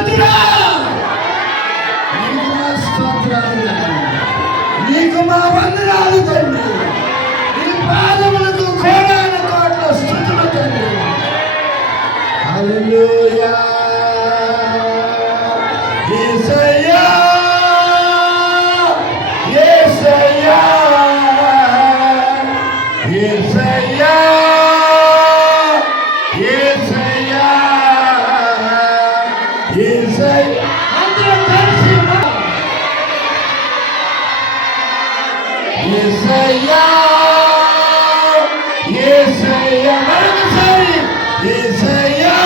సర్వశక్తుడా, నీకు మా స్తోత్రాలు, నీకు మా వందనాలు తండ్రి. నీ పాదములకు కోడాన కోట్ల స్తుతులు తండ్రి. హల్లెలూయా. యేసయ్యా, యేసయ్యా, యేసయ్యా, యేసయ్యా, యేసయ్యా. అందరం కలిసి యేసయ్యా, యేసయ్యా, మరొకసారి యేసయ్యా,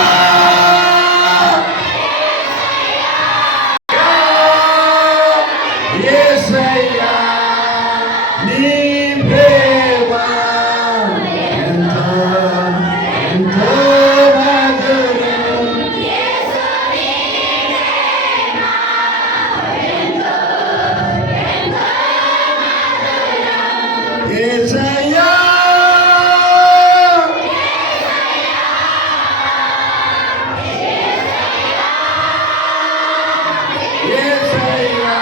యేసయ్యా. నీ ప్రేమ ఎంతో ఎంతో మధురం. యేసయ్యా, యేసయ్యా,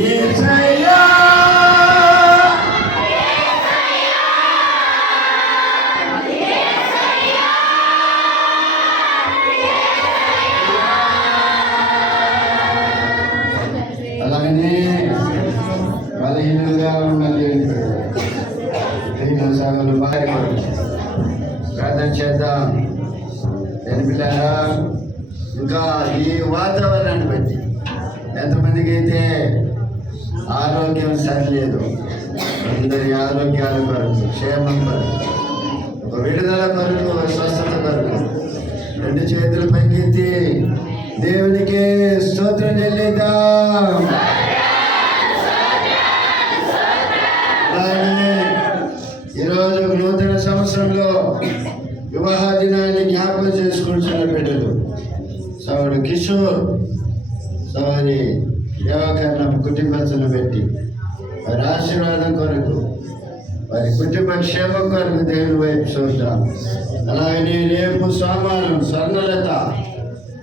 యేసయ్యా, అలాగనే బలహీనంగా ఉన్నది సాగులు భార్య ప్రార్థన చేద్దాం. నేను పిల్లరా, ఇంకా ఈ వాతావరణాన్ని బట్టి ఎంతమందికి అయితే ఆరోగ్యం సరిలేదు, అందరి ఆరోగ్యాల కొరకు, క్షేమం కొరకు, ఒక విడుదల కొరకు, ఒక స్వస్థత కొరకు రెండు చేతులు పైకెత్తి దేవునికి స్తోత్రం చెల్లిద్దాం. ఈరోజు నూతన సంవత్సరంలో వివాహ దినాన్ని జ్ఞాపకం చేసుకుంటున్న బిడ్డలు సోదరుడు కిషోర్, సోదరి దేవకర్ణ కుటుంబస్తులను పెట్టి వారి ఆశీర్వాదం కొరకు, వారి కుటుంబ క్షేమం కొరకు దేవుని వైపు చూద్దాం. అలాగే రేపు సోమవారం స్వర్ణలత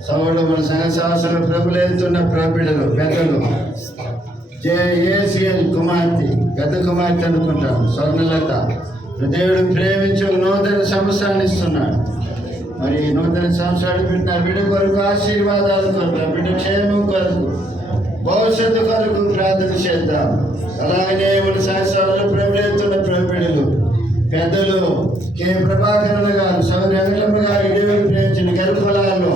సోదరుడు మన సంఘ శాస్త్రంలో ప్రభులు వెళ్తున్న బిడ్డలు పెద్దలు ఏసిఎల్ కుమార్తె, పెద్ద కుమార్తె అనుకుంటాం, స్వర్ణలత. దేవుడు ప్రేమించి నూతన సంవత్సరాన్ని ఇస్తున్నాడు. మరి నూతన సంవత్సరాలు పెట్టిన బిడ్డ కొరకు, ఆశీర్వాదాల కొరకు, బిడ్డ క్షేమం కొరకు, భవిష్యత్తు కొరకు ప్రార్థన చేద్దాం. అలాగనే మన శాస్త్రాలలో ప్రభుత్వ ప్రభుడులు పెద్దలు కె ప్రభాకరణ గారు, సౌదరి అంగళమ్మ గారు దేవుడు ప్రేమించిన గర్భఫలాల్లో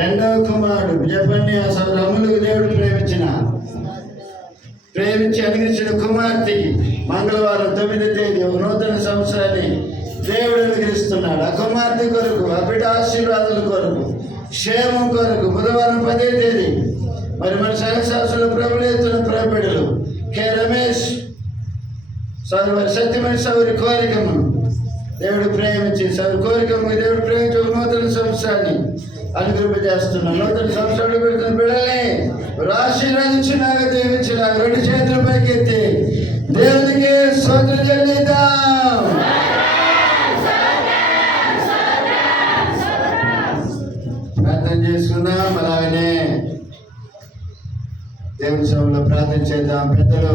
రెండవ కుమారుడు విజయపన్ని ఆ సౌదరి అమ్ములకు దేవుడు ప్రేమించి అనుగ్రహించిన కుమార్తెకి మంగళవారం 9వ తేదీ ఒక నూతన సంవత్సరాన్ని దేవుడు అనుగ్రహిస్తున్నాడు. ఆ కుమార్తె కొరకు, ఆ బిడ్డ ఆశీర్వాదాల కొరకు, క్షేమం కొరకు బుధవారం 10వ తేదీ మరి మన సంఘశాస్త్రంలో ప్రభుత్వ ప్రభుడులు కె రమేష్ సోదరి సత్యమణి సౌరి కోరికమ్మను దేవుడు ప్రేమించి, సౌరి కోరికమ్మ దేవుడు ప్రేమించి ఒక నూతన సంవత్సరాన్ని అనుగ్రహింపజేస్తున్నాడు. నూతన సంవత్సరాలు పెడుతున్న బిడ్డల్ని ఆశీర్వదించినాగా దీవించినాగా రెండు చేతుల పైకెత్తి దేవునికి స్తోత్రం చెల్లిద్దాం. ప్రార్థన చేసుకుందాం. అలాగనే దేవుని సభలో ప్రార్థన చేద్దాం. పెద్దలు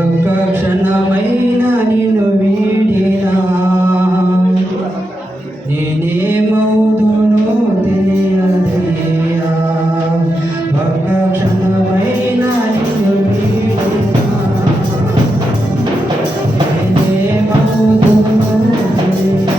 ఒక్క క్షణమైన నిన్ను వీడినా నేనేమవుదునో తెలియదయ్యా. ఒక్క క్షణమైన నిన్ను వీడినా నేనేమవుదునో తెలియదయ్యా.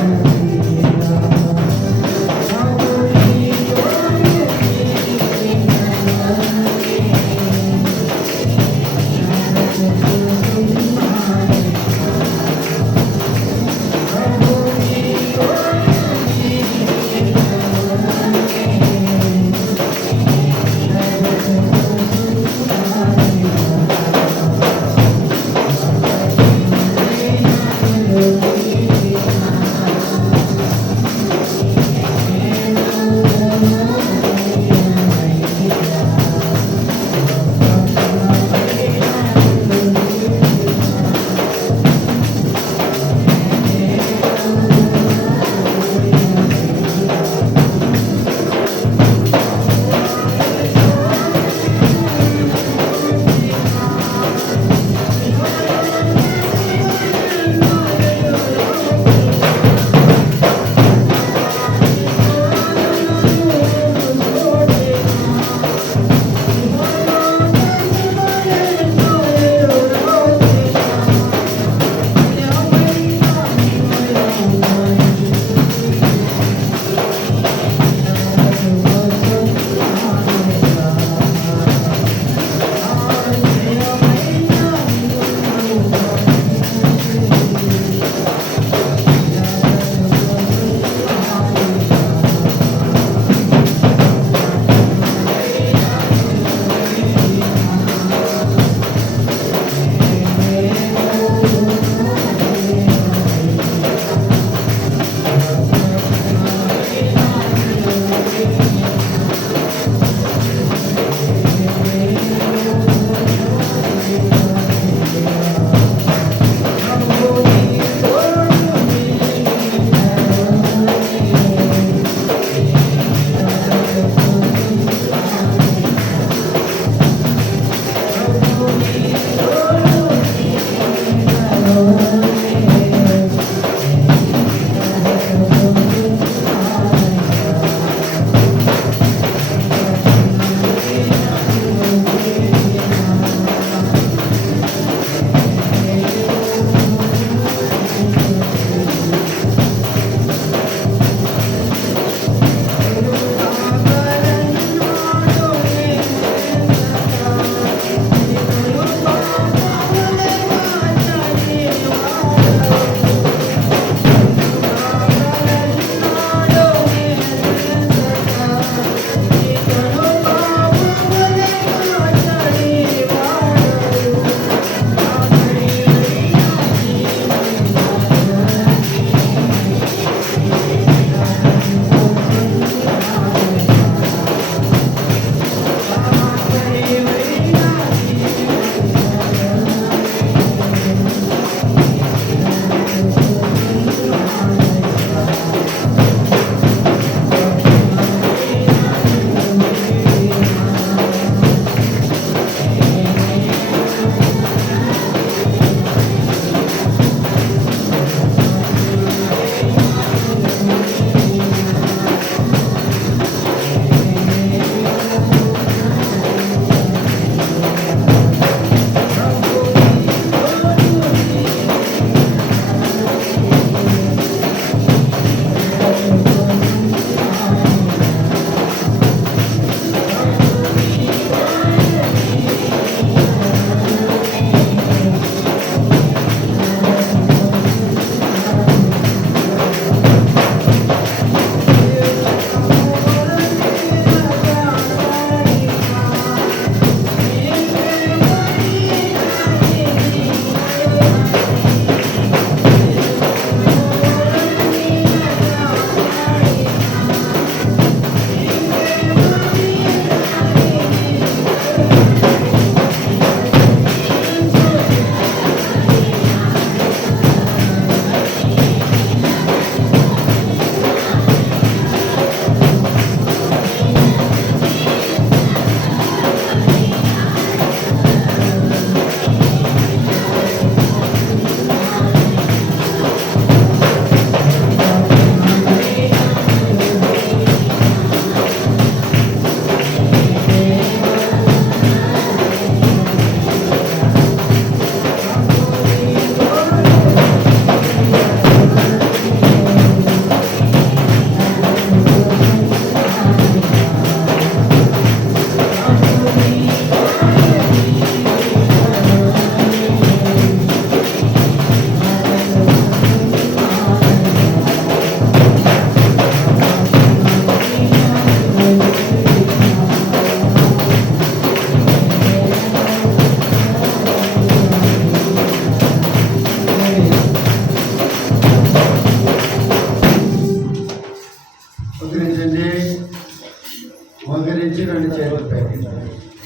మోకరించి రెండు చేతులు పెట్టి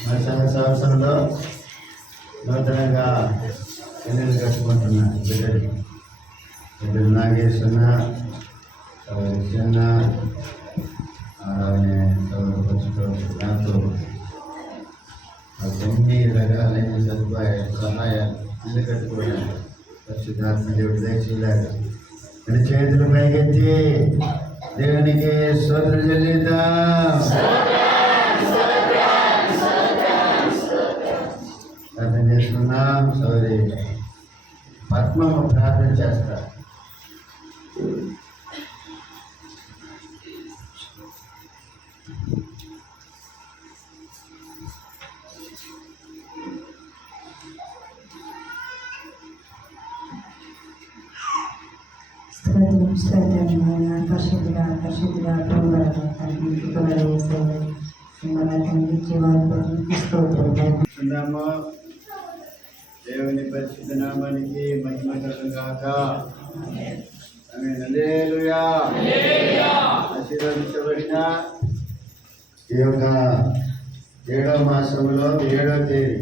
మన సంవత్సరంలో నూతనంగా పెళ్ళిళ్ళు కట్టుకుంటున్నా బిడ్డలు నాగేశ్వర చిన్న నాతో అన్ని రకాలైన సదుపాయాలు సహాయాలు ఇల్లు కట్టుకోవడం పరిశుద్ధాత్మ దేవుడు దయచేయలేక రెండు చేతులు పైకెత్తి దేవునికి స్తోత్రం చెల్లిద్దాం. ప్రార్థన చేసుకున్నాం. సోదరి పద్మము ప్రార్థన చేస్తారు. దేవుని పరిశుద్ధ నామానికి మహిమ కలుగుగాక. ఆమేన్. హల్లెలూయా. ఆశీర్వదించబడిన ఈ యొక్క 7వ మాసంలో 7వ తేదీ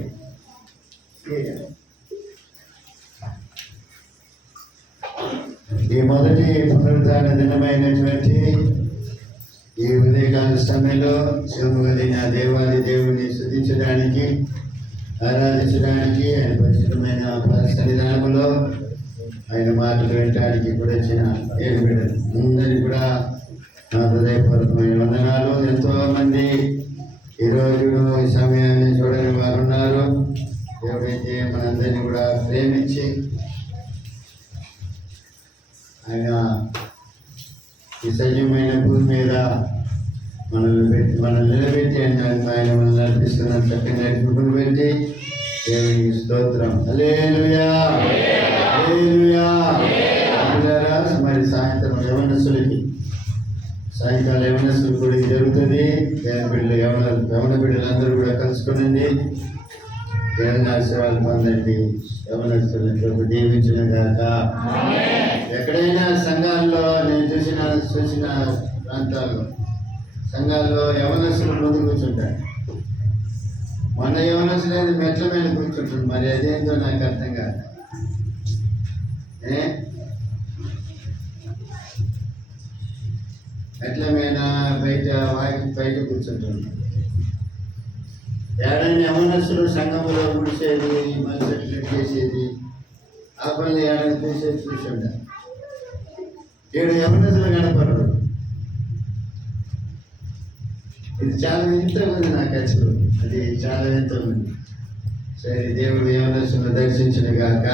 ఈ మొదటి పునరుద్ధాన దినమైనటువంటి ఈ ఉదయకాల సమయంలో శివముగలిన దేవాది దేవుని స్తుతించడానికి ఆరాధించడానికి ఆయన పరిశుద్ధమైన సన్నిధానంలో ఆయన మాటలు వినటానికి కూడా వచ్చిన ఏడు బిడ్డలు అందరికీ కూడా నా హృదయపూర్వకమైన వందనాలు. ఎంతోమంది ఈరోజు ఈ సమయాన్ని చూడని వారు ఉన్నారు. ఎవరైతే మనందరినీ కూడా ప్రేమించి ఆయన ఈ సజీవమైన భూమి మీద మనల్ని నిలబెట్టి ఆయన మనల్ని నడిపిస్తున్న చక్కని నడిపిని పెట్టి దేవునికి స్తోత్రం. హల్లెలూయా హల్లెలూయా. మరి సాయంత్రం సాయంకాలం యవనస్తులు కూడా జరుగుతుంది. బిడ్డలు యవన బిడ్డలందరూ కూడా కలుసుకునండి. దేవుని ఆశీర్వాదాలు పొందండి. యవనస్తులను దీవించిన గాక. ఎక్కడైనా సంఘాల్లో నేను చూసిన ప్రాంతాల్లో సంఘాల్లో యవనస్తులు ముందు కూర్చుంటారు. మన యవనస్తులు అనేది మెట్ల మీద కూర్చుంటుంది. మరి అదేంటో నాకు అర్థం కాదు. మెట్ల మీద బయట కూర్చుంటుంది. ఏడైనా యవనస్తులు సంఘంలో గుడిసేది, మనుషులు చేసేది ఆ పనులు ఏడైనా చూసుంటారు. 7 యవనస్తులు కనపడరు. ఇది చాలా వింతగా ఉంది నాకు అసలు. అది చాలా వింతగా ఉంది. సరే, దేవుడు యవనస్తులను దర్శించిన గాక.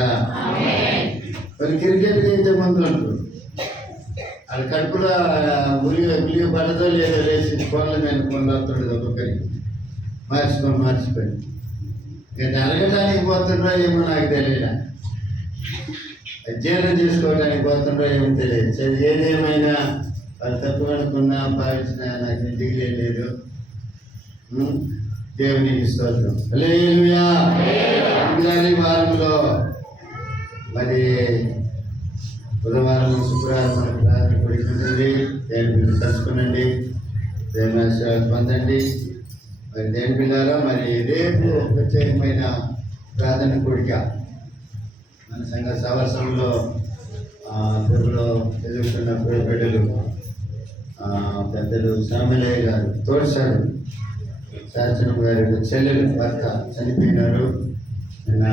వాళ్ళు క్రికెట్ ఇంతమంది ఉంటారు. వాళ్ళ కడుపులో ఉలిగి పడదో లేదో లేచి కోళ్ళ మీద కొండ వస్తుండదు. ఒక్కొక్కరికి మార్చుకొని నేను అడగటానికి పోతుండ్రో ఏమో నాకు తెలియదు. జీర్ణం చేసుకోవడానికి పోతుండ్రో ఏమో తెలియదు. సరే, ఏదేమైనా వాళ్ళు తప్పు అనుకున్నా భావించినా నాకు ఇంటికి లేదు. దేవునికి స్తోత్రం. హల్లెలూయా. వారంలో మరి బుధవారం శుక్రవారం మనకు ప్రార్థన కొడుకుంటుంది. దేవుని కలుసుకునండి. దేవుని ఆశీర్వాదం పొందండి. మరి దేవుని పిల్లారా, మరి రేపు ప్రత్యేకమైన ప్రార్థన కొడిక మన సంఘ సవత్సరంలో తెలుగులో ఎదుర్కొన్న బిడ్డలు పెద్దలు శ్యామలయ్య గారు తోడ్చారు. శాసనం గారి చెల్లెలు భర్త చనిపోయినారు. నిన్న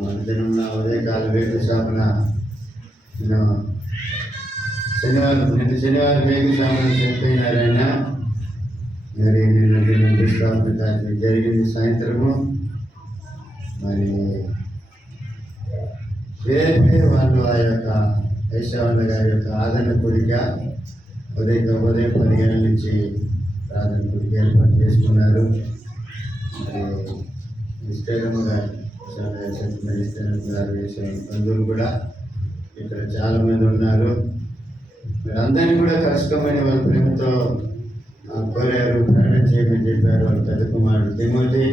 మన దిన ఉదయకాల వేగు శాపన శనివారం వేగు శాపన చనిపోయినారు. ఆయన మరి నిన్న స్థాపన కార్యక్రమం జరిగింది సాయంత్రము. మరి రేపే వాళ్ళు ఆ యొక్క వైశావన్న గారి యొక్క ఆదరణ కొడిక ఉదయం 10 గంటల నుంచి ప్రార్థన కొడిక ఏర్పాటు చేసుకున్నారు. మరి శ్రీరమ్మ గారు బంధువులు కూడా ఇక్కడ చాలామంది ఉన్నారు. మరి అందరినీ కూడా కలుసుకోమని వాళ్ళ ప్రేమతో కోరారు, ప్రకటన చేయమని చెప్పారు వాళ్ళ పెద్ద కుమారుడు తిమోతి.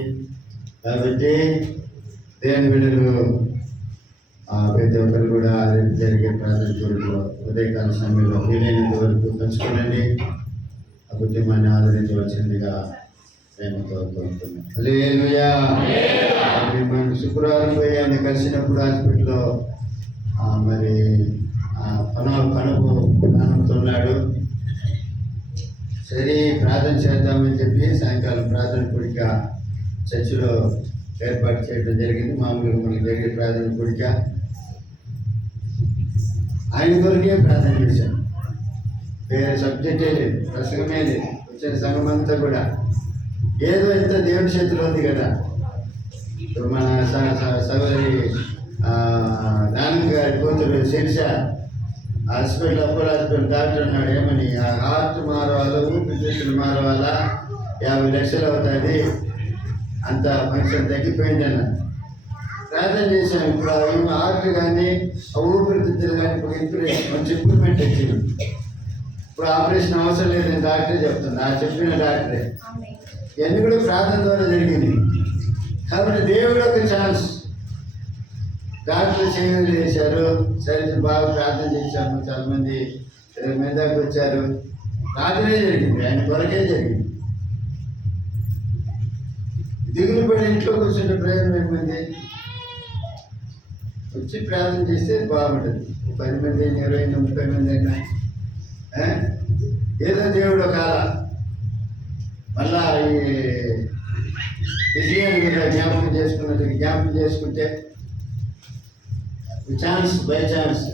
కాబట్టి దేవుని బిడ్డలు ప్రతి ఒక్కరు కూడా రేపు జరిగే ప్రార్థన కొరకు ఉదయకాల సమయంలో వీలైనంత వరకు కలుసుకోనండి. ఆ కుటుంబాన్ని ఆదరించవలసిందిగా ప్రేమతో కోరుతున్నాం. హల్లెలూయా. మనం శుక్రవారం పోయి ఆయన కలిసినప్పుడు హాస్పిటల్లో మరి కనుపు ప్రాణంతో ఉన్నాడు. సరే, ప్రార్థన చేద్దామని చెప్పి సాయంకాలం ప్రార్థన కొడిక చర్చిలో ఏర్పాటు చేయడం జరిగింది. మామూలుగా మనకి జరిగే ప్రార్థన కొడిక ఆయన కొరకే ప్రార్థన చేశాను. వేరే సబ్జెక్టే లేదు, ప్రసంగమే లేదు. వచ్చిన సంఘం అంతా కూడా ఏదో ఇంత దేవుడి చేతిలో ఉంది కదా. ఇప్పుడు మన సోదరి నాన్న గారి కూతురు Sirisha hospital, Apollo hospital doctor అన్నాడు, ఏమని హార్ట్ మారవాలా, ఊపిరితిత్తులు మారవాలా, 50 లక్షలు అవుతుంది, అంత ఫంక్షన్ తగ్గిపోయింది అన్న. ప్రార్థన చేశాను. ఇప్పుడు హార్ట్ కానీ ఆ ఊపిరితిత్తులు కానీ ఇప్పుడు మంచి ఇంప్రూవ్మెంట్ వచ్చింది. ఇప్పుడు ఆపరేషన్ అవసరం లేదని డాక్టరే చెప్తుంది. ఆ చెప్పిన డాక్టరే. ఇవన్నీ కూడా ప్రార్థన ద్వారా జరిగింది. కాబట్టి దేవుడు ఒక ఛాన్స్. డాక్టర్లు చేయలు చేశారు. సరే, బాగా ప్రార్థన చేశాము. చాలామంది 20 మంది దాకా వచ్చారు. ప్రార్థనే జరిగింది, ఆయన కొరకే జరిగింది. దిగులు పడి ఇంట్లో కూర్చుంటే ప్రయోజనం ఏమైంది? వచ్చి ప్రార్థన చేస్తే బాగుంటుంది. 10 మంది అయినా, 20 అయినా, 30 మంది అయినా ఏదో దేవుడు కాల మళ్ళా ఈ జ్ఞాపకం చేసుకున్నట్టు జ్ఞాపకం చేసుకుంటే ఛాన్స్ బై ఛాన్స్.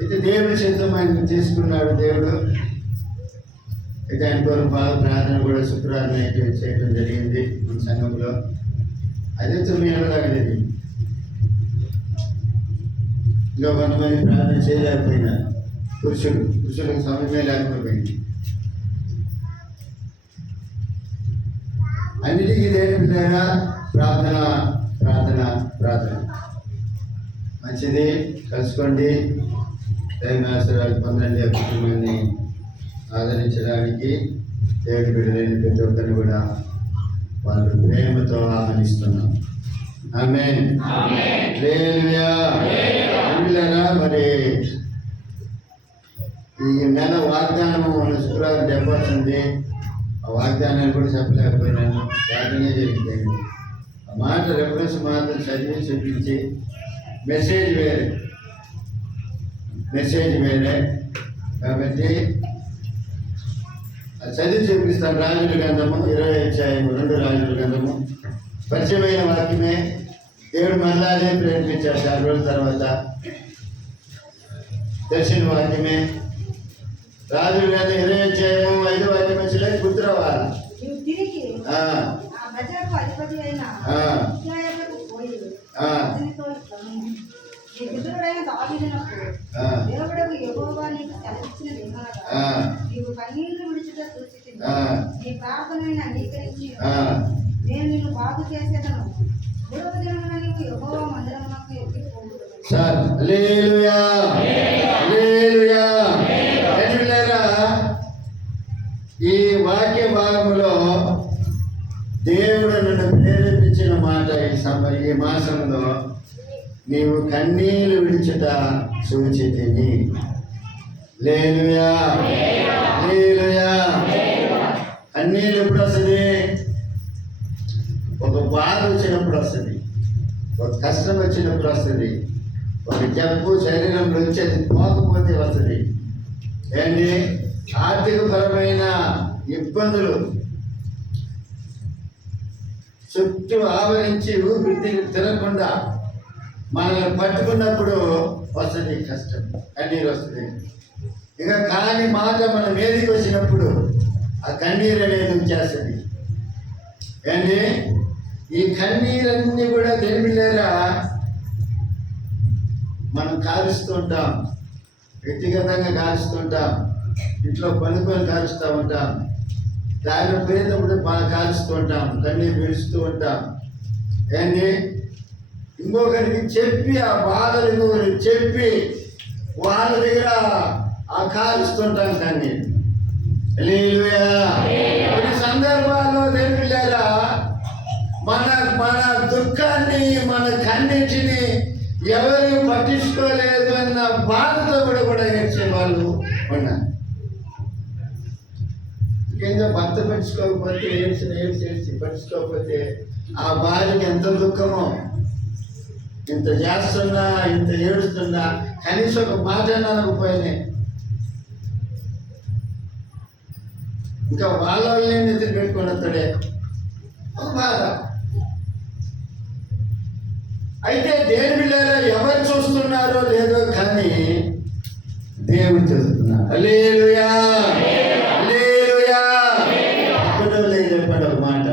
అయితే దేవుడి చిత్తం ఆయన తీసుకున్నాడు దేవుడు. అయితే ఆయన కొరకు బాగా ప్రార్థన కూడా శుక్రవారం నైట్ చేయడం జరిగింది మన సంఘంలో. అదే 9 ఏళ్ళ దాకా జరిగింది. ఇంకా కొంతమంది ప్రార్థన చేయలేకపోయినారు. పురుషులకు సమయమే లేకుండా పోయింది. అన్నిటికీ దేని పిల్లగా ప్రార్థన ప్రార్థన ప్రార్థన. మంచిది, కలుసుకోండి, దైవ ఆశీర్వాదాలు పొందండి. కుటుంబాన్ని ఆదరించడానికి దేవుడి బిడ్డలైన ప్రతి ఒక్కరిని కూడా వాళ్ళు ప్రేమతో ఆహ్వానిస్తున్నాం. ఆమేన్. హల్లెలూయా. మరి ఈ నెల వాగ్దానము మన శుక్రవారం చెప్పాల్సింది. ఆ వాగ్దానాన్ని కూడా చెప్పలేకపోయినాను. వాగ్దానే జరిగిపోయింది. ఆ మాట రెఫరెన్స్ మాత్రం చదివి చూపించి మెసేజ్ వేరే కాబట్టి చదివి చూపిస్తాను. రాజుల గ్రంథము 20వ అధ్యాయము 2 రాజుల గ్రంథము. పరిచయమైన వాక్యమే. దేవుడు మళ్ళాదే ప్రేరేపించాడు 4 రోజుల తర్వాత. దర్శన వాక్యమే. రాజుల గ్రంథం 20వ అధ్యాయము 5వ వాక్యం వచ్చి గుర్తు రావాలి. ఈ వాక్య భాగంలో దేవుడు నన్ను ప్రేరేపించిన మాట ఈ మాసంలో నీవు కన్నీళ్లు విడిచుట సూచితిని. హల్లెలూయా. హల్లెలూయా. కన్నీళ్ళు ఎప్పుడు వస్తుంది? ఒక బాధ వచ్చినప్పుడు వస్తుంది, ఒక కష్టం వచ్చినప్పుడు వస్తుంది, ఒక జబ్బు శరీరంలో వచ్చేది పోకపోతే వస్తుంది. ఏంటి? ఆర్థికపరమైన ఇబ్బందులు చుట్టూ ఆవరించి ఊపిరి తిరగకుండా మనల్ని పట్టుకున్నప్పుడు వస్తుంది కష్టం, కన్నీరు వస్తుంది. ఇక కాని మాట మన మీదకి వచ్చినప్పుడు ఆ కన్నీరు అనేది వచ్చేస్తుంది. ఏంటి? ఈ కన్నీరన్నీ కూడా తెలియలేరా మనం కాలుస్తూ ఉంటాం, వ్యక్తిగతంగా కాలుస్తుంటాం, ఇంట్లో పనుకొని కాలుస్తూ ఉంటాం, దారిలో పోయేటప్పుడు బాగా కాలుస్తూ ఉంటాం, కన్నీరు విడుస్తూ ఉంటాం. ఏంటి? ఇంకొకరికి చెప్పి ఆ బాధలు ఇంకొకరికి చెప్పి వాళ్ళ దగ్గర ఆ కాలుస్తుంటాం కన్నీరు. హల్లెలూయా. కొన్ని సందర్భాల్లో తెలియలేరా మన మన దుఃఖాన్ని మన కన్నిటిని ఎవరు పట్టించుకోలేదు అన్న బాధతో కూడా ఏడ్చే వాళ్ళు ఉన్నారు. ముఖ్యంగా భర్త పట్టించుకోకపోతే ఏడ్చి పట్టించుకోకపోతే ఆ బాధకి ఎంత దుఃఖమో. ఇంత చేస్తున్నా, ఇంత ఏడుస్తున్నా కనీసం ఒక మాట అనకపోయినాయి. ఇంకా వాళ్ళని ఎదురు పెట్టుకుని వస్తాడే ఒక బాధ. అయితే దేని బిడ్డలో ఎవరు చూస్తున్నారో లేదో కానీ దేవుడు చూస్తున్నాడు. హల్లెలూయా. హల్లెలూయా. చెప్పండి ఒక మాట.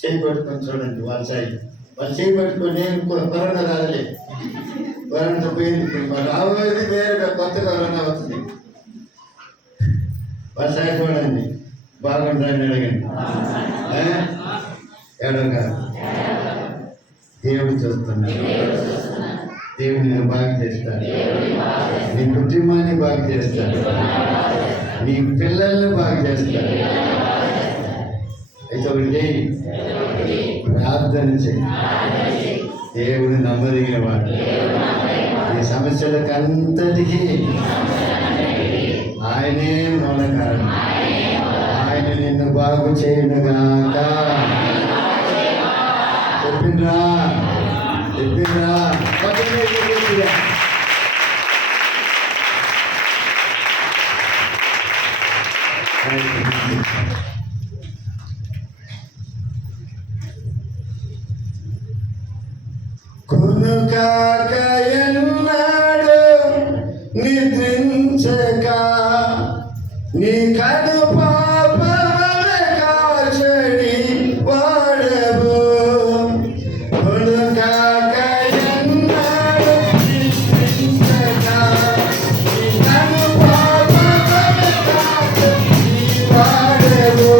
చేయి పట్టుకొని చూడండి వాళ్ళ సైడ్. వాళ్ళు చేయి పట్టుకొని నేను కరోనా రాలే, కరోనా పోయింది, రాబోయేది వేరే కొత్త కరోనా అవుతుంది. వాళ్ళ సైడ్ చూడండి. బాగుంటుందని అడగండి. ఏడవగా దేవుడు చూస్తున్నాడు. దేవుడు నేను బాగా చేస్తాడు, నీ కుటుంబాన్ని బాగా చేస్తాడు, నీ పిల్లల్ని బాగా చేస్తాడు. అయితే ఒకటి ప్రార్థన చేయి. దేవుడు నమ్మదగిన వాడు. ఈ సమస్యలకు అంతటికీ ఆయనే మూల కారణం. ఆయన నిన్ను బాగు చేయనుగాక. చెప్పిండ్రా? కొనుక కాక ఎన్నాడు నిద్రించక నీ కను పాపల కాచడి వాడవు కొను కాక ఎన్నాడు నిద్రించక నీ కను పాపల కాచడి వాడవు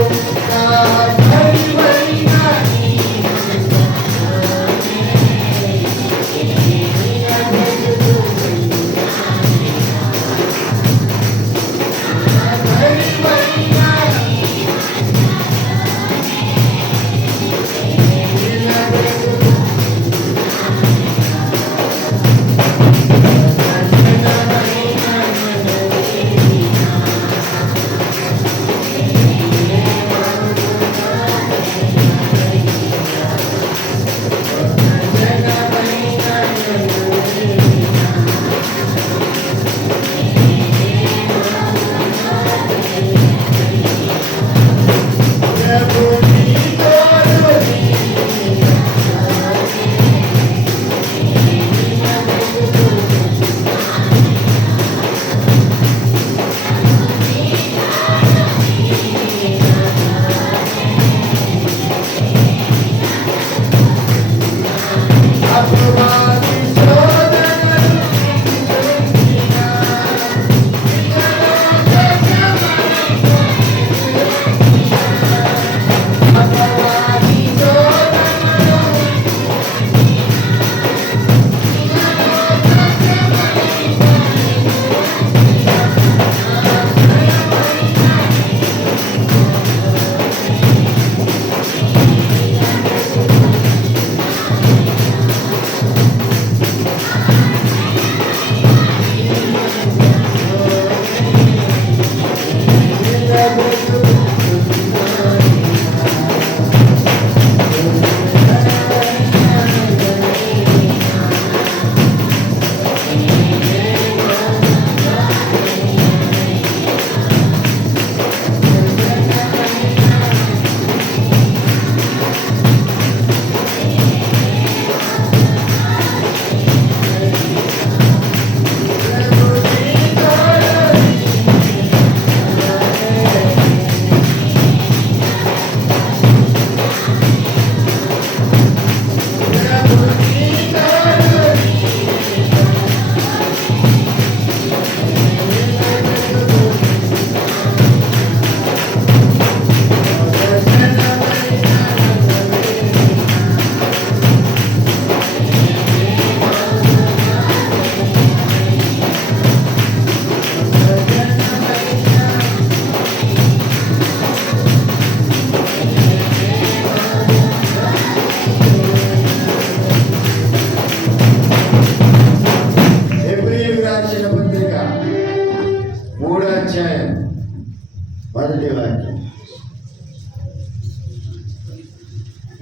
మొదటి వాక్యం.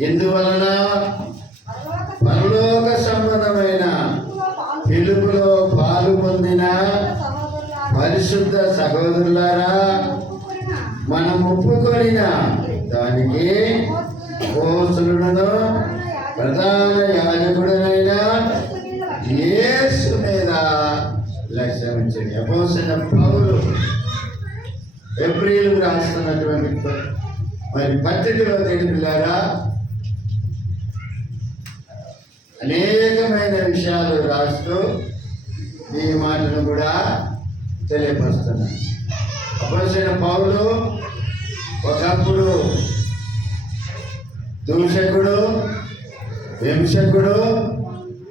ఎందువలన పరలోక సంబంధమైన పిలుపులో పాలు పొందిన పరిశుద్ధ సహోదరులారా, మనం ఒప్పుకొనిన దానికి అపోస్తలుడును ప్రధాన యాజకుడైన యేసు మీద లక్ష్యం ఉంచండి. అపోస్తలుడైన పౌలు హెబ్రీయులకు రాస్తున్నటువంటి మరి పత్రికలో పిల్లారా అనేకమైన విషయాలు రాస్తూ ఈ మాటను కూడా తెలియపరుస్తున్నాను. అపోస్తలుడైన పౌలు ఒకప్పుడు దూషకుడు, హింసకుడు,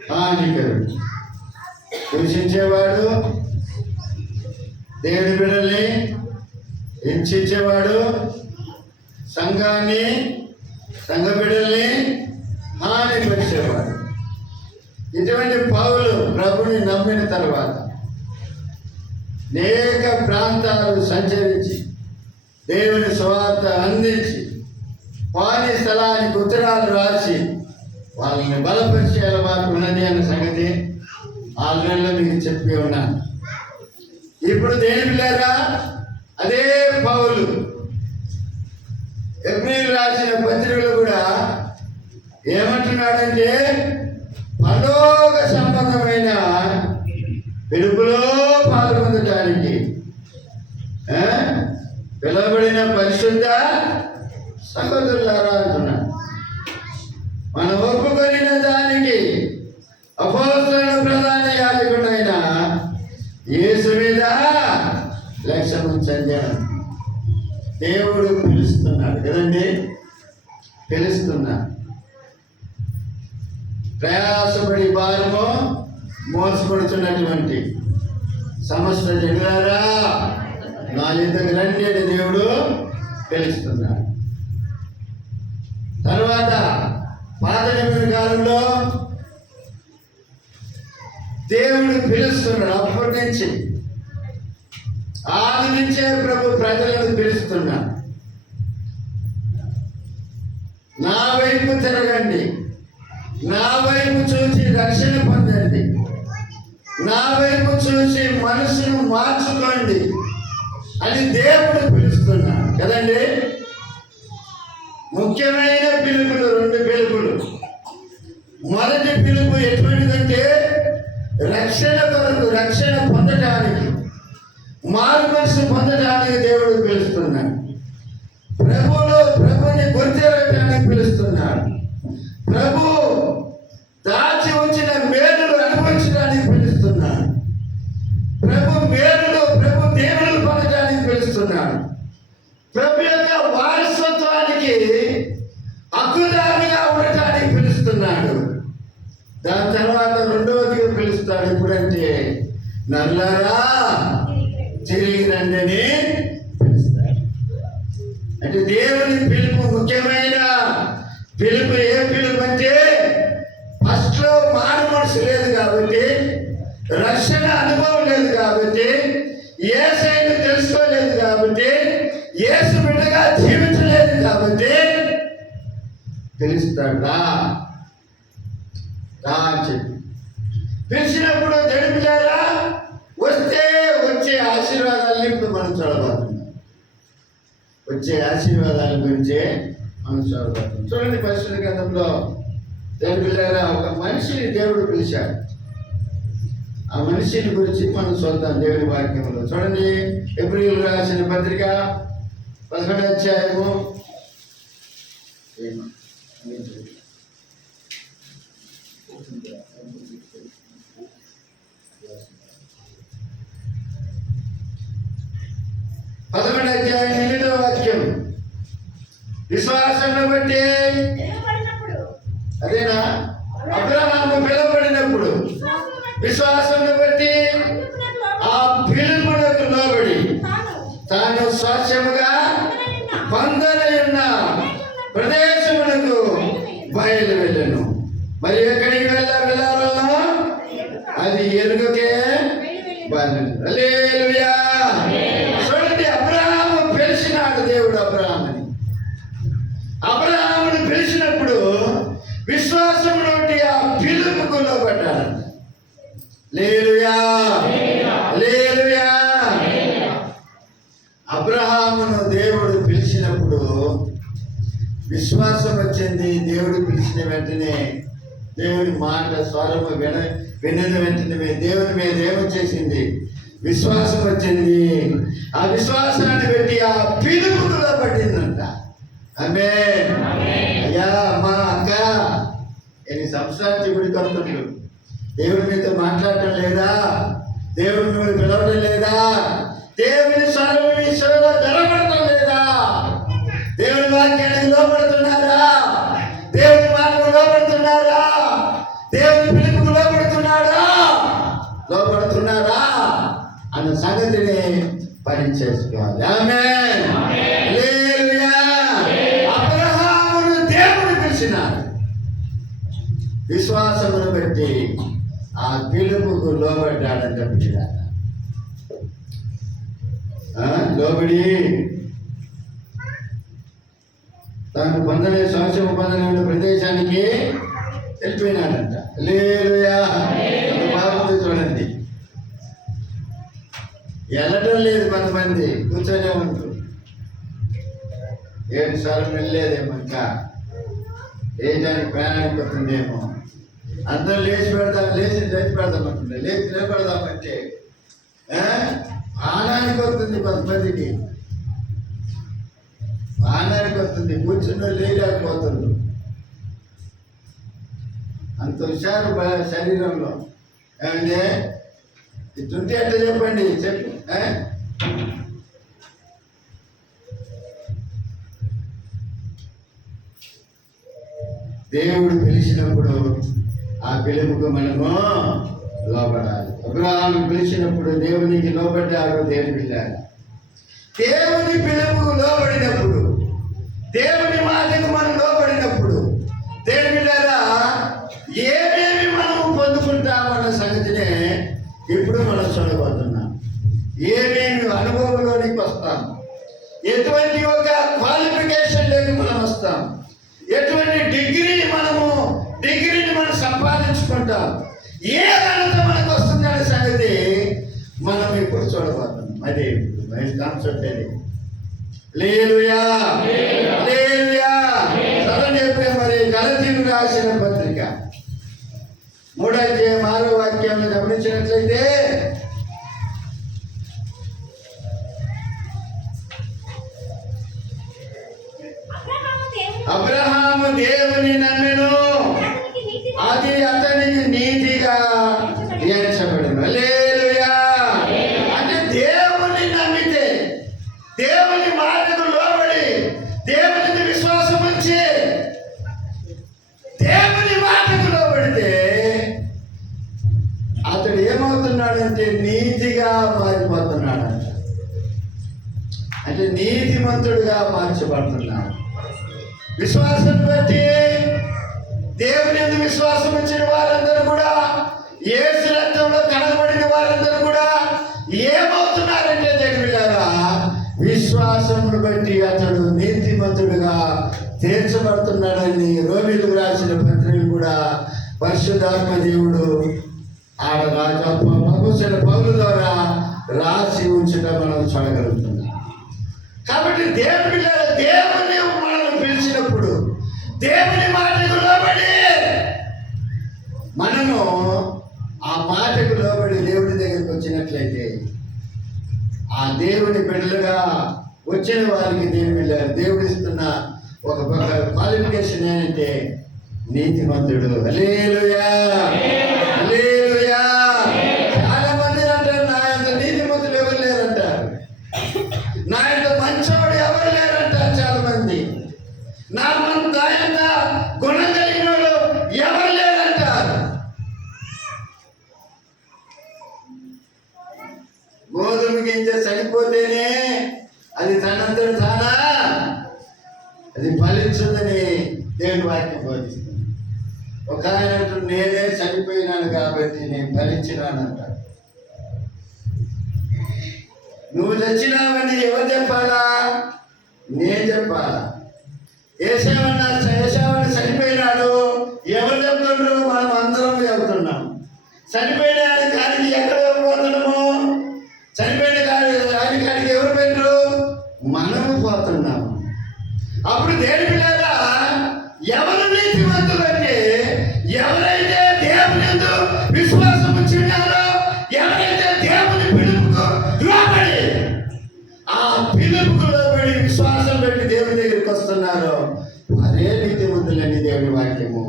హానికరుడు, దూషించేవాడు, దేవుని బిడ్డల్ని హింసించేవాడు, సంఘాన్ని సంఘ బిడ్డల్ని హానిపరిచేవాడు. ఇటువంటి పౌలు ప్రభుని నమ్మిన తర్వాత అనేక ప్రాంతాలు సంచరించి దేవుని సువార్త అందించి పాని స్థలానికి ఉత్తరాలు రాసి వాళ్ళని బలపరిచే అలవాటు ఉన్నది అన్న సంగతి ఆల్రెడీ మీకు చెప్పి ఉన్నాను. ఇప్పుడు దేవులారా అదే పౌలు హెబ్రీయులకు రాసిన పత్రికలు కూడా ఏమంటున్నాడంటే పరలోక సంబంధమైన పిలుపులో పాల్గొనడానికి పిలువబడిన పరిశుద్ధ సహోదరులారా అంటున్నాడు. మనం ఒప్పుకొనిన దానికి అపోస్తలుడు ప్రధాన యాజకుడైన యేసు మీద లక్ష్యం ఉంచండి. దేవుడు పిలుస్తున్నాడు కదండి, పిలుస్తున్నాడు. ప్రయాసపడి భారము మోసపడుతున్నటువంటి సమస్త జనులారా నా యుద్ధకు రండి అని దేవుడు పిలుస్తున్నాడు. తర్వాత పాత నిబంధన కాలంలో దేవుడు పిలుస్తున్నాడు. అప్పటి నుంచి ఆది నుంచే ప్రభు ప్రజలను పిలుస్తున్నాడు. నా వైపు తిరగండి, నా వైపు చూసి రక్షణ పొందండి, నా వైపు చూసి మనసును మార్చుకోండి అని దేవుడు పిలుస్తున్నాడు కదండి. ముఖ్యమైన పిలుపులు 2 పిలుపులు. మొదటి పిలుపు ఎటువంటిదంటే రక్షణ కొరకు, రక్షణ పొందడానికి, మారు మనసు పొందడానికి దేవుడు పిలుస్తున్నాడు. ప్రభుని గుర్తించడానికి పిలుస్తున్నాడు. ప్రభు దాచి వచ్చిన మేలులు అనుభవించడానికి పిలుస్తున్నాడు. ప్రభు దేవుళ్ళు పొందడానికి పిలుస్తున్నాడు. ప్రభు యొక్క వారసత్వానికి హక్కుదారుగా ఉండటానికి పిలుస్తున్నాడు. దాని తర్వాత రెండవదిగా పిలుస్తాడు. ఎప్పుడంటే నల్లారా తిరిగి రండి అని పిలుస్తాడు. అంటే దేవుని పిలుపు ముఖ్యమైన పిలుపు. ఏ పిలుపు అంటే ఫస్ట్ లో మారు మనసు లేదు కాబట్టి, రక్షణ అనుభవం లేదు కాబట్టి, యేసయ్యను తెలుసుకోలేదు కాబట్టి, యేసు బిడ్డగా జీవించలేదు కాబట్టి పిలుస్తాడు. రా అని చెప్పి పిలిచినప్పుడు జడిపిలారా వస్తే వచ్చే ఆశీర్వాదాలని ఇప్పుడు మనం చూడబోతున్నాం. వచ్చే ఆశీర్వాదాల గురించే మనం చూడబోతున్నాం. చూడండి, పరిశుద్ధ గ్రంథంలో జడిపిలారా ఒక మనిషిని దేవుడు పిలిచాడు. ఆ మనిషిని గురించి మనం చూద్దాం దేవుని వాక్యంలో. చూడండి, ఎబ్రీయులకు రాసిన పత్రిక 11వ అధ్యాయము 8వ వాక్యం. విశ్వాసంను బట్టి అదేనా అబ్రహాము పిలువబడినప్పుడు విశ్వాసంను బట్టి ఆ పిలుపునకు లోబడి తాను స్వచ్ఛముగా పొందనయున్న ప్రదేశమునకు బయలు వెళ్ళను. మరి ఎక్కడికి వెళ్ళాలన్నా అది ఎరుగకే హల్లెలూయా. చూడండి, అబ్రహాము పిలిచినాడు దేవుడు అబ్రహాముని పిలిచినప్పుడు విశ్వాసమును బట్టి ఆ పిలుపుకు లోబడ్డాడు. హల్లెలూయా, హల్లెలూయా. అబ్రహామును దేవుడు పిలిచినప్పుడు విశ్వాసం వచ్చింది. దేవుడు పిలిచిన వెంటనే దేవుని మాట స్వరము వినని వెంటనే దేవుని మీద ఏమొచ్చేసింది? విశ్వాసం వచ్చింది. ఆ విశ్వాసాన్ని బట్టి ఆ పిలుపులో పట్టిందంట. ఆమేన్. అయ్యా, అమ్మా, అక్క, 8 సంవత్సరాల నుంచి గుడి కడుతుండ్రు. దేవుడి మీతో మాట్లాడటం లేదా? దేవుడు మిమ్మల్ని పిలవడం లేదా? దేవుని స్వరం మీ చెవిలో జరగబడటం లేదా? దేవుని వాక్యానికి లోపడుతున్నారా? దేవుని మాటకు లోపడుతున్నారా? దేవుని పిలుపుకు లోపడుతున్నారా అన్న సంగతిని పరీక్షించుకోవాలి. ఆమేన్. హల్లెలూయా. అబ్రహామును దేవుడు పిలిచినాడు. విశ్వాసమును బట్టి ఆ పిలుపుకు లోబడ్డాడంట. లోబడి తాను స్వాస్థ్యము పొందలేని ప్రదేశానికి వెళ్ళిపోయినాడంట. హల్లెలూయా. బాగుంది చూడండి. వెళ్ళటం లేదు, కొంతమంది కూర్చొనే ఉంటారు. 7 సార్లు వెళ్ళలేదేమో, ఇంకా ఏ దానికి ప్రయాణానికి వస్తుందేమో. అందరూ లేచి పెడదాం అంటుండే, లేచి నిలబెడదామంటే ఆనానికి వస్తుంది, కొంతమందికి ఆనానికి వస్తుంది, కూర్చున్న లేకపోతుంది. అంత హుషారు శరీరంలో. ఏమంటే ఇటుంటే ఎట్లా చెప్పండి, చెప్పు. దేవుడు పిలిచినప్పుడు ఆ పిలుపుకు మనము లోబడాలి. అబ్రహాము పిలిచినప్పుడు దేవునికి లోబడ్డాడు, దేవుని పిల్లాడు. దేవుని పిలుపుకు లోబడినప్పుడు, దేవుని మాటకు మనం లోబడినప్పుడు దేవుని పిల్లారా ఏమేమి మనము పొందుకుంటామన్న సంగతినే ఇప్పుడు మనం చూడబోతున్నాం. ఏమేమి అనుభవంలోనికి వస్తాం, ఎటువంటి ఒక క్వాలిఫికేషన్ లేక మనం వస్తాం, ఎటువంటి డిగ్రీని మనం సంపాదించుకుంటాం, ఏ ఘనత మనకు వస్తుందనే సంగతి మనం ఇప్పుడు చూడబోతున్నాం. అది కాన్సెప్ట్ అది. హల్లెలూయా, హల్లెలూయా. చదవండి మరి గలతీయులకు రాసిన పత్రిక 3వ అధ్యాయం 6వ వాక్యాన్ని గమనించినట్లయితే, అబ్రహాము దేవుని నమ్మెను, అది అతనికి నీతిగా ఎంచబడెను. హల్లెలూయా. అంటే దేవుని నమ్మితే, దేవుని మాటకు లోబడి, దేవునికి విశ్వాసం ఉంచి, దేవుని మాటకు లోబడితే అతడు ఏమవుతున్నాడంటే నీతిగా మారిపోతున్నాడంట. అంటే నీతిమంతుడుగా మార్చబడుతున్నాడు. విశ్వాసం బట్టి దేవుని యందు విశ్వాసం ఉంచిన వారందరూ కూడా, యేసు రక్తంలో కనబడిన వారందరూ కూడా ఏమవుతున్నారంటే దేవులారా విశ్వాసమును బట్టి అతడు నీతిమంతుడుగా తీర్చబడుతున్నాడని రోమీయులకు రాసిన పత్రికలు కూడా పరిశుద్ధాత్మ దేవుడు పౌలు ద్వారా రాసి ఉంచడం మనం చూడగలుగుతున్నాం. కాబట్టి దేవుని మనల్ని పిలిచినప్పుడు దేవుని మాటకు లోబడి మనము ఆ మాటకు లోబడి దేవుని దగ్గరికి వచ్చినట్లయితే ఆ దేవుని బిడ్డలుగా వచ్చిన వారికి దేవుడు ఇస్తున్న ఒక క్వాలిఫికేషన్ ఏంటంటే నీతిమంతుడు. హల్లెలూయా, హల్లెలూయా. చాలా మంది అంటారు నా అంత నీతిమంతులు ఎవరు లేరంటారు, నా అంత మంచోడు ఎవరు లేరంటారు చాలా మంది, నా అంత గుణం కలిగిన వాళ్ళు ఎవరు లేరంటారు. గోధుమ గింజ చనిపోతేనే అది తనంతట తానా అది ఫలించుందని దేవుని వాక్యం బోధిస్తుంది. ఒక ఆయన అంటాడు నేనే చనిపోయినాను కాబట్టి నేను ఫలించినానంట. నువ్వు చచ్చినావని ఎవరు చెప్పాలా? నేను చెప్పాలా? ఏశావని చనిపోయినాడు ఎవరు చెప్తుండ్రు? మనం అందరం చెబుతున్నాం. చనిపోయిన కాడికి ఎక్కడ పోతున్నాము? చనిపోయిన కాడికి ఎవరు పోయినరు? మనము పోతున్నాము. అప్పుడు దేవుని పిల్లరా ఎవరు నీతిమంతులు అంటే ఎవరైతే దేవుని యందు విశ్వాసం ఉంచున్నారో, ఎవరైతే దేవుని పిలుపుకు లోబడి ఆ పిలుపుకు లోబడి విశ్వాసం పెట్టి దేవుని దగ్గరికి వస్తున్నారో అదే నీతిమంతులని దేవుని వాక్యము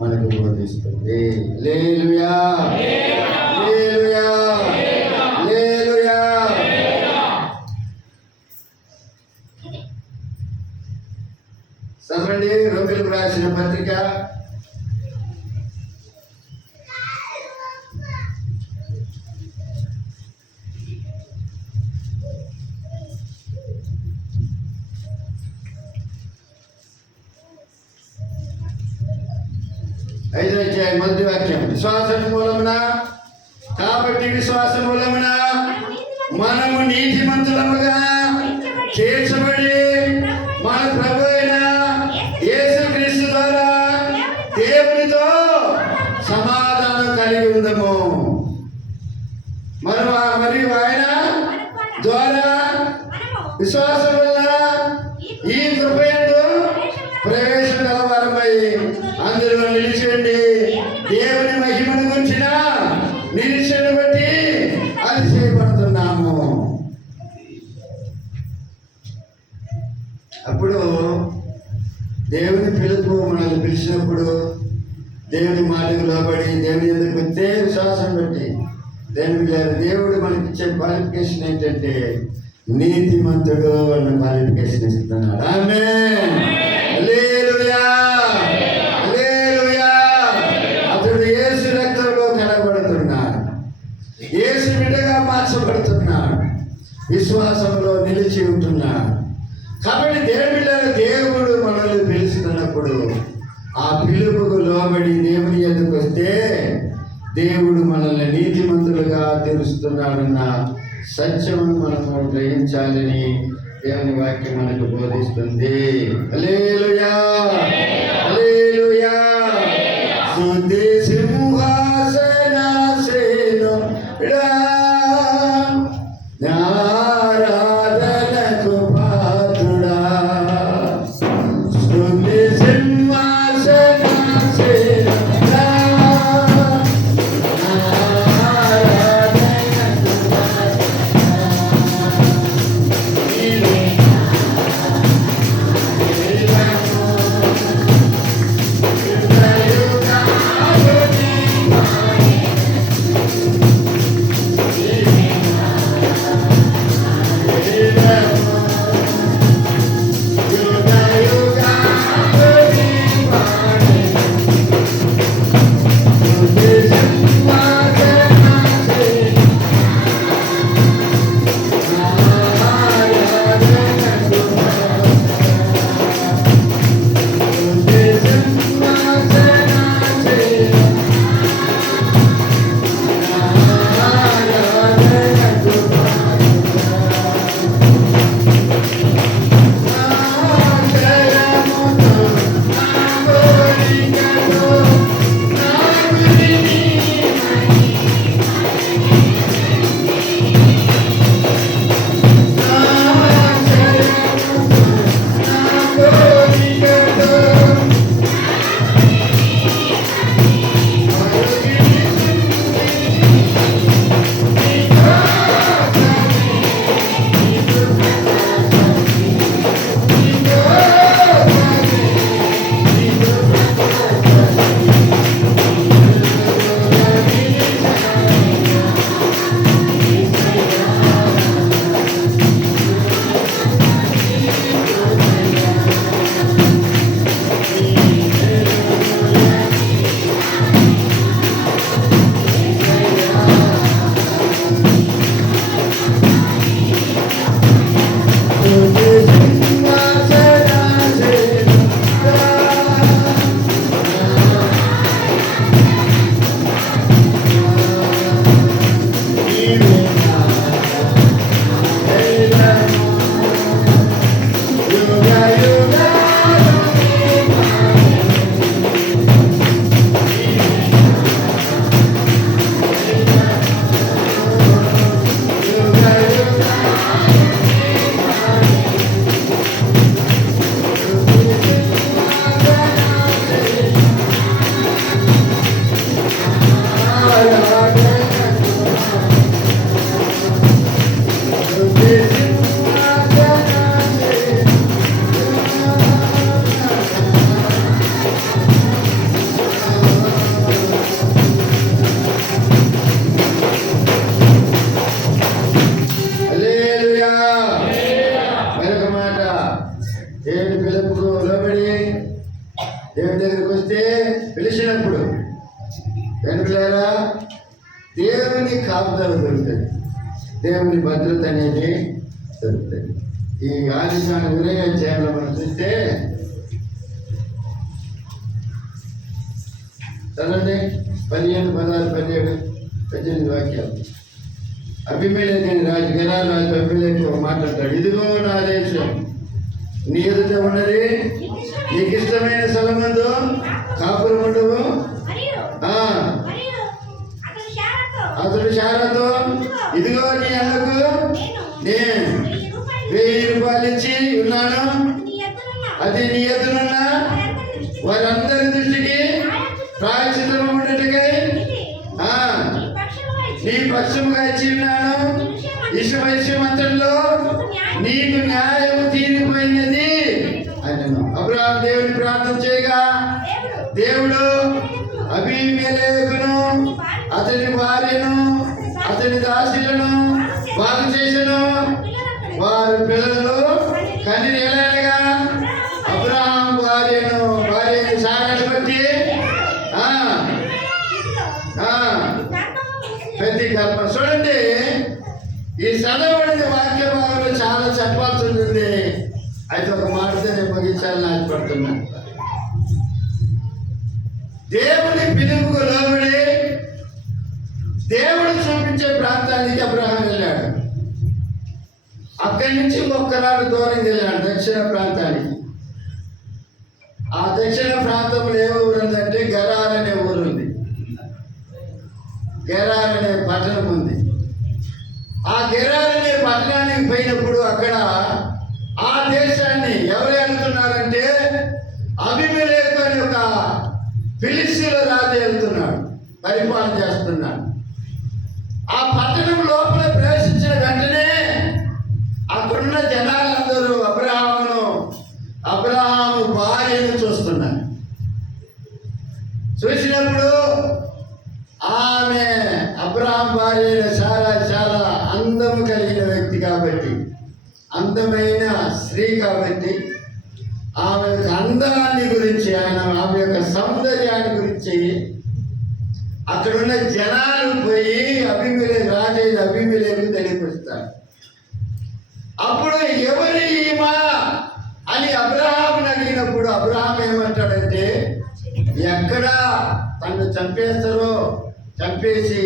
మనకు బోధిస్తుంది. హల్లెలూయా, హల్లెలూయా, హల్లెలూయా. చదవండి రోమీయులకు రాసిన పత్రిక 5వ అధ్యాయం 1వ వాక్యం. విశ్వాసం మూలమున కాబట్టి విశ్వాసం మూలమున మనము నీతిమంతులముగా తీర్చబడి మన ప్రభు అయిన యేసుక్రీస్తు ద్వారా దేవునితో సమాధానం కలిగి ఉందము. మరియు ఆయన ద్వారా విశ్వాసం వల్ల ఈ కృపయందు ప్రవేశం కలవారమై అందులో నిలిచండి. వాక్యానికి లోబడి దేవుని ఎందుకు వచ్చే విశ్వాసం పెట్టి దేవుడు మనకిచ్చే క్వాలిఫికేషన్ ఏంటంటే నీతిమంతుడు అన్న క్వాలిఫికేషన్ ఇస్తున్నాడు. ఆమేన్. హల్లెలూయా, హల్లెలూయా. అతడు యేసు రక్తంలో కనబడుతున్నాడు, యేసు బిడ్డగా మార్చబడుతున్నాడు, విశ్వాసంలో నిలిచి ఉంటున్నాడు. కాబట్టి దేవుడు మనల్ని పిలుస్తున్నప్పుడు ఆ పిలుపుకు లోబడి దేవుని ఎదుకు వస్తే దేవుడు మనల్ని నీతిమంతులుగా తీరుస్తున్నాడన్న సత్యమును మనము గ్రహించాలని దేవుని వాక్యం మనకు బోధిస్తుంది. హల్లెలూయా, హల్లెలూయా. స్తుతి సింహాసనాసీనుడా, ఆరాధనకు పాత్రుడా. స్తుతి సింహాసనాసీనుడా, దేవుని దగ్గరికి వస్తే పిలిచినప్పుడు వెనుకలేరా దేవుని కాపుదల దొరుకుతుంది, దేవుని భద్రత అనేది దొరుకుతుంది. ఈ ఆదికాండ 20వ అధ్యాయంలో మనం చూస్తే చదవండి 15, 16, 17, 18 వాక్యాలు. అబీమెలెకు రాజు గెరారు రాజు అబీమెలెకు మాట్లాడతాడు, ఇదిగో నా దేశం నీ ఎదుట ఉన్నది, నీకు ఇష్టమైన స్థలమందు కాపురం ఉండవు. అతడు శారాతో ఇదిగో నీ అన్నకు నేను 1000 రూపాయలు ఇచ్చి ఉన్నాను, అది నీ ఎదురున్న వారందరి దృష్టికి ప్రాయశ్చిత్తము ఉండటకై నీ పక్షముగా ఇచ్చి ఉన్నాను. విషయం అంతటిలో నీకు న్యాయము తీరిపోయినది అని అబ్రహాము దేవుని ప్రార్థన చేయగా దేవుడు అబీమెలెకును అతని భార్యను అతని దాసులను బాగు చేసెను. వారు పిల్లలు కని నెలలుగా అబ్రహాం భార్యను సాగని బట్టి ప్రతి కల్పన. చూడండి, ఈ చదవబడిన వాక్య భాగంలో చాలా చెప్పాల్సి ఉంటుంది. అయితే ఒక మాటతో నేను ముగించాలని ఆశపడుతున్నా. దేవుని పిలుపుకు లోబడి దేవుడు చూపించే ప్రాంతానికి అబ్రహాం వెళ్ళాడు. అక్కడి నుంచి ఒక్కరాడు దూరం వెళ్ళాడు దక్షిణ ప్రాంతానికి. ఆ దక్షిణ ప్రాంతంలో ఏ ఊరు ఉందంటే గెరార్ అనే ఊరు ఉంది. గెరార్ అనే పట్టణం ఉంది. ఆ గెరార్ అనే పట్టణానికి పోయినప్పుడు అక్కడ ఆ దేశాన్ని ఎవరు వెళ్తున్నారంటే అబీమెలెకు అనే ఒక ఫిలిస్తీన్ల రాజు వెళ్తున్నాడు, పరిపాలన చేస్తున్నాడు. ఆ పట్టణం లోపల ప్రవేశించిన వెంటనే అక్కడున్న జనాలందరూ అబ్రహాము భార్యను చూస్తున్నారు. చూసినప్పుడు ఆమె అబ్రహాం భార్య చాలా అందము కలిగిన వ్యక్తి కాబట్టి, అందమైన స్త్రీ కాబట్టి ఆమె యొక్క అందాన్ని గురించి ఆమె యొక్క సౌందర్యాన్ని గురించి అక్కడున్న జనాలు పోయి రాజైన అబీమెలెకు తెలియపరుస్తారు. అప్పుడు ఎవరి ఈమా అని అబ్రహాంని అడిగినప్పుడు అబ్రహాం ఏమంటాడంటే, ఎక్కడ తను చంపేసి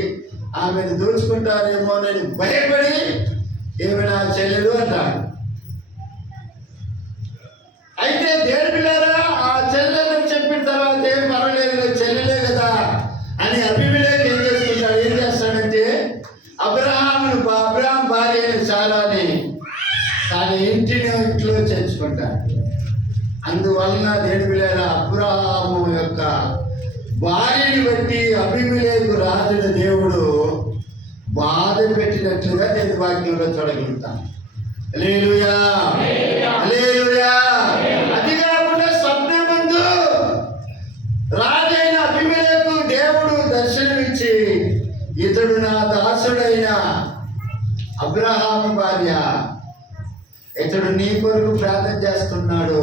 ఆమెను దోచుకుంటారేమో అని భయపడి ఏమి నా చెల్లెలు అంటాడు. అయితే దేవుని పిల్లారా, ఆ చెల్లెలు చెప్పిన తర్వాత ఏం పర్వాలేదు, చెల్లెలే కదా అని అబీమెలెకు ఏం చేస్తాడంటే అబ్రహాం భార్య సారాని తన ఇంట్లో చేర్చుకుంటాడు. అందువలన దేవుని పిల్లారా, అబ్రహాము యొక్క భార్యని బట్టి అబీమెలెకు రాజుల దేవుడు బాధ పెట్టినట్లుగా నేను వాక్యంలో చూడగలుగుతాను. హల్లెలూయా, హల్లెలూయా. అది కాకుండా స్వప్నమందు రాజైన అబీమెలెకు దేవుడు దర్శనమిచ్చి, ఇతడు నా దాసుడైన అబ్రహాము భార్య, ఇతడు నీ కొరకు ప్రార్థన చేస్తున్నాడు,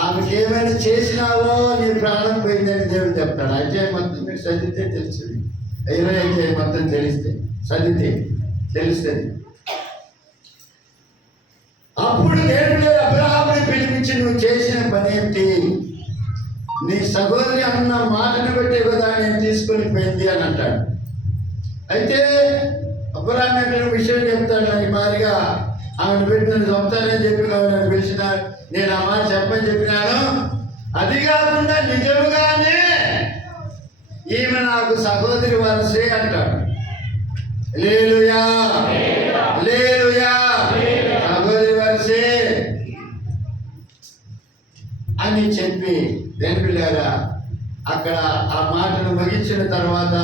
ఆమెకి ఏమైనా చేసినావో నీ ప్రాణం పోయిందని దేవుడు చెప్తాడు. అధ్యాయం మొత్తం మీరు చదివితే తెలుస్తుంది. 20 అధ్యాయం మొత్తం చదివితే తెలుస్తుంది. అప్పుడు దేవుడు అబ్రహాముని పిలిపించి, నువ్వు చేసిన పని ఏంటి? నీ సహోదరి అన్న మాటను బట్టి కదా నేను తీసుకొని పోయింది అని అంటాడు. అయితే అబ్రహాం అంటే విషయం చెప్తాడు. ఈ మాదిరిగా ఆమెను పెట్టి నన్ను చంపుతానని చెప్పి నన్ను పిలిచిన, నేను ఆ మాట చెప్పని చెప్పినాను. అది కాకుండా నిజముగానే ఈమె నాకు సహోదరి వరసే అంటాడు. హల్లెలూయా, హల్లెలూయా. సహోదరి వరసే అని చెప్పి దేవుని పిల్లారా, అక్కడ ఆ మాటను ముగించిన తర్వాత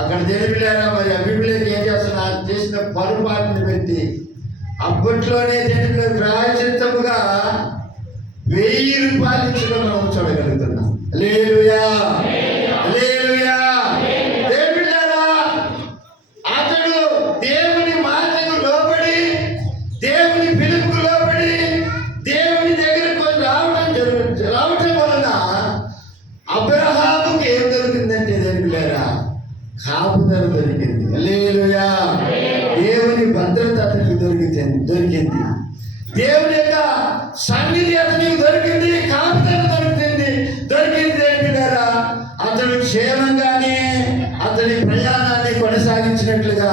అక్కడ దేవుని పిల్లారా, మరి అబీమెలెకు ఏం చేస్తున్నారు? చేసిన పొరపాటుని పెట్టి అప్పట్లోనే దేవుని ప్రాయశ్చిత్తముగా 1000 రూపాయలు ఇచ్చుకొని మనం చూడగలుగుతున్నాం. హల్లెలూయా, హల్లెలూయా. దేవుని పిల్లారా, అతడు దేవుని మాటకు లోబడి, దేవుని పిలుపుకు లోబడి, దేవుని దగ్గరకు రావటం వలన అబ్రహాముకి ఏం దొరికిందంటే దేవుని పిల్లారా, కాపుదల దొరికింది. హల్లెలూయా. దేవుని భద్రత అతనికి దొరికింది. దేవుని యొక్క సన్నిధి అతనికి దొరికింది. కాపుదల దొరికింది దేవునిలారా. అతడు క్షేమంగానే అతని ప్రయాణాన్ని కొనసాగించినట్లుగా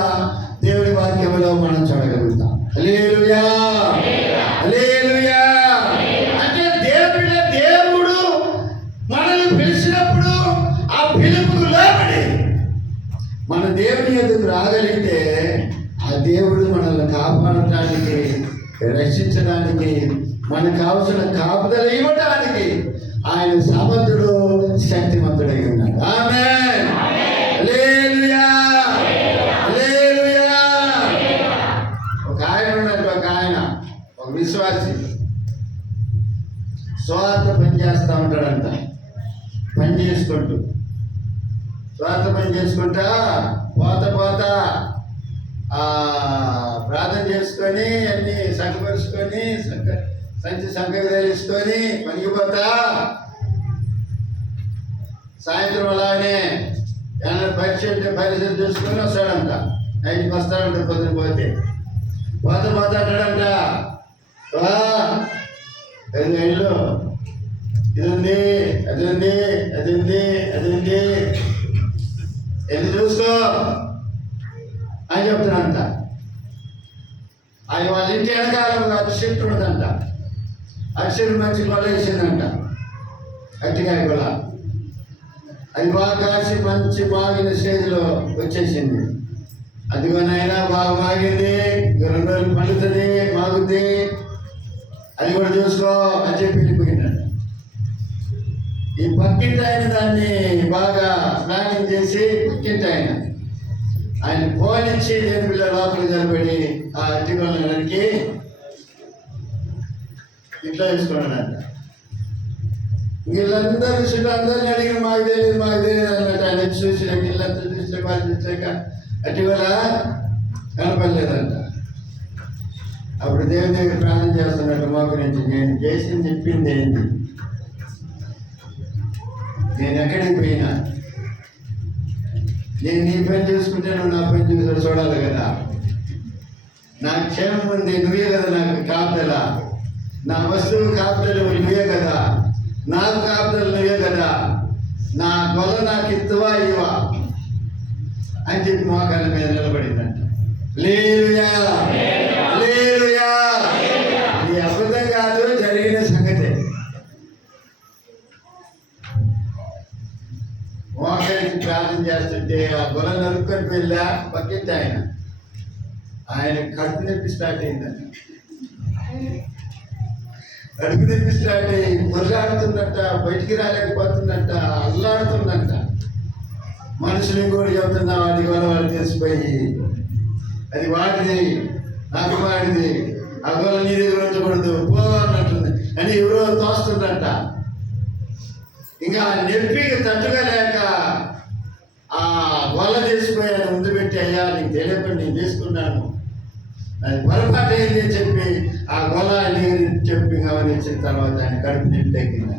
దేవుని వాక్యంలో మనం చూడగలుగుతాం. హల్లెలూయా, హల్లెలూయా. అంటే దేవుడు మనల్ని పిలిచినప్పుడు ఆ పిలుపుకు లోబడి మన దేవుని ఎదుగు రాగలిగితే ఆ దేవుడు మనల్ని కాపాడటానికి, రక్షించడానికి, మనకు కావలసిన కాపుదల ఇవ్వడానికి ఆయన సమర్థుడు, శక్తిమంతుడై ఉన్నాడు. ఆమేన్, హల్లెలూయా, హల్లెలూయా. ఒక ఆయన విశ్వాసి స్వార్థ పని చేస్తూ ఉంటాడంట. స్వార్థ పని చేసుకుంటా పోత ప్రార్థన చేసుకొని అన్ని సంకపరుచుకొని సంచి సంఖ్య తెలుసుకొని పనికిపోతా సాయంత్రం అలానే ఏమైనా పరిస్థితి చూసుకొని వస్తాడంట. నైట్కి వస్తాడంట పొద్దున పోతే పోత అంటాడంట, ఇల్లు ఇది ఉంది, అది ఉంది, అది ఉంది, అది ఉంది, వెళ్ళి చూసుకో అని చెప్తున్నాడంట. అది వాళ్ళ ఇంటి వెనకాల అరిసెట్టు ఉన్నదంట. అరిసెట్టు మంచి గొల్ల వేసిందంట, అట్టికాయ గొల్ల. అది బాగా కాసి మంచి మాగిన స్టేజ్లో వచ్చేసింది. అదిగోనైనా బాగా మాగింది, 2 రోజులు పండుతుంది, మాగుద్ది, అది కూడా చూసుకో అని చెప్పి వెళ్ళిపోయిందంట. ఈ పక్కింటి ఆయన దాన్ని బాగా ప్లానింగ్ చేసి పక్కింటి ఆయన పోనిచ్చి దేని పిల్ల లోపలికి నిలబడి ఆ అట్టిగొల్లకి ఇట్లా వేసుకున్నాడంట. వీళ్ళందరూ అందరిని అడిగిన మాకు తెలియదు అన్నట్టు. ఆయన చూసినాక ఇల్లంతా చూసినాక వాళ్ళు చూసాక అట్టిగొల్ల కనపడలేదంట. అప్పుడు దేవుని దగ్గర ప్రార్థన చేస్తున్నట్టు మోకరించి, నేను చేసింది చెప్పింది ఏంటి, నేను ఎక్కడికి పోయినా నేను నీ పని చూసుకుంటే నువ్వు నా పని చూడాలి కదా. నా క్షేమం ఉంది, నువ్వే కదా నాకు కాపుదల, నా వస్తువు కాపుదలు నువ్వే కదా, నాకు కాపుదలు నువ్వే కదా, నా గొల్ల నాకు ఇత్తవా ఇవా అని చెప్పి మోకాళ్ళ మీద నిలబడిందంట. హల్లెలూయా, హల్లెలూయా. ఇది అబద్ధం కాదు, జరిగిన సంగతే. మోకాళ్ళకి ప్రార్థన చేస్తుంటే ఆ గొల్ల నరుక్కొని వెళ్ళా పక్కింటి ఆయన కడుపు నొప్పి స్టార్ట్ అయిందంట. కడుపు నొప్పి స్టార్ట్ అయ్యి పొరలాడుతున్నట్ట, బయటికి రాలేకపోతున్నట్ట, అల్లాడుతున్నట్ట. మనుషులు కూడా చెబుతున్నా వాడి గొల్ల వాళ్ళు తెలిసిపోయి, అది వాడిది, నాకు వాడిది, ఆ గొల్ల నీ దగ్గర ఉంచకూడదు పో అన్నట్టుంది అని ఎవరో తోస్తుందంట. ఇంకా నొప్పికి తట్టుగా లేక ఆ గొల్ల తీసిపోయాను ముందు పెట్టి, అయ్యా నీకు తెలియకుండా నేను తీసుకున్నాను, అది పొరపాటు ఏంటి అని చెప్పి ఆ గొల్ల చెప్పి గమనించిన తర్వాత ఆయన కడుపు నొప్పి తగ్గింది.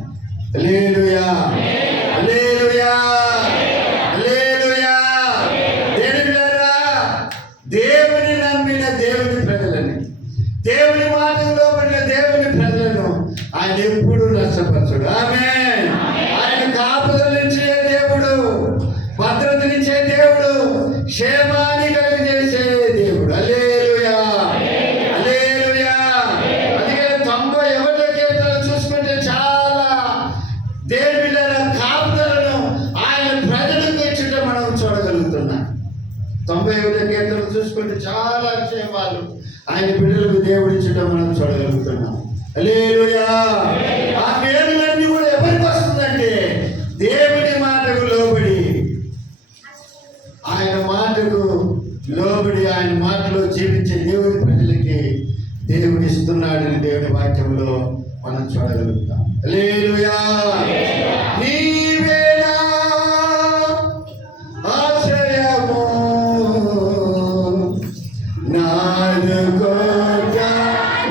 హల్లెలూయా, హల్లెలూయా, హల్లెలూయా. దేవుని నమ్మిన దేవుని ప్రజలని, దేవుని మాటల్లో పడిన దేవుని ప్రజలను ఆయన ఎప్పుడు నష్టపరచడు. ఆమేన్. ఆయన కాపుదలించే దేవుడు, భద్రతనిచ్చే దేవుడు, క్షేమాన్ని కలిగజేసే దేవుడు. హల్లెలూయా, హల్లెలూయా. అందుకే 91వ కీర్తన చూసుకుంటే చాలా దేవుని కాపుదలను ఆయన ప్రజలకు ఇచ్చుట మనం చూడగలుగుతున్నాం. 91వ కీర్తన చూసుకుంటే చాలా క్షేమాలు ఆయన బిడ్డలకు దేవుడు ఇచ్చుట మనం చూడగలుగుతున్నాం. హల్లెలూయా. ఆ మేలులన్నీ కూడా ఎవరికి వస్తుందంటే దేవుని మాటకు లోబడి, ఆయన మాటకు లోబడి, ఆయన మాటలో జీవించే దేవుని ప్రజలకి దేవుడు ఇస్తున్నాడని దేవుని వాక్యంలో మనం చూడగలుగుతాం. హల్లెలూయా. నీవేనా ఆశ్రయము నాదు కోట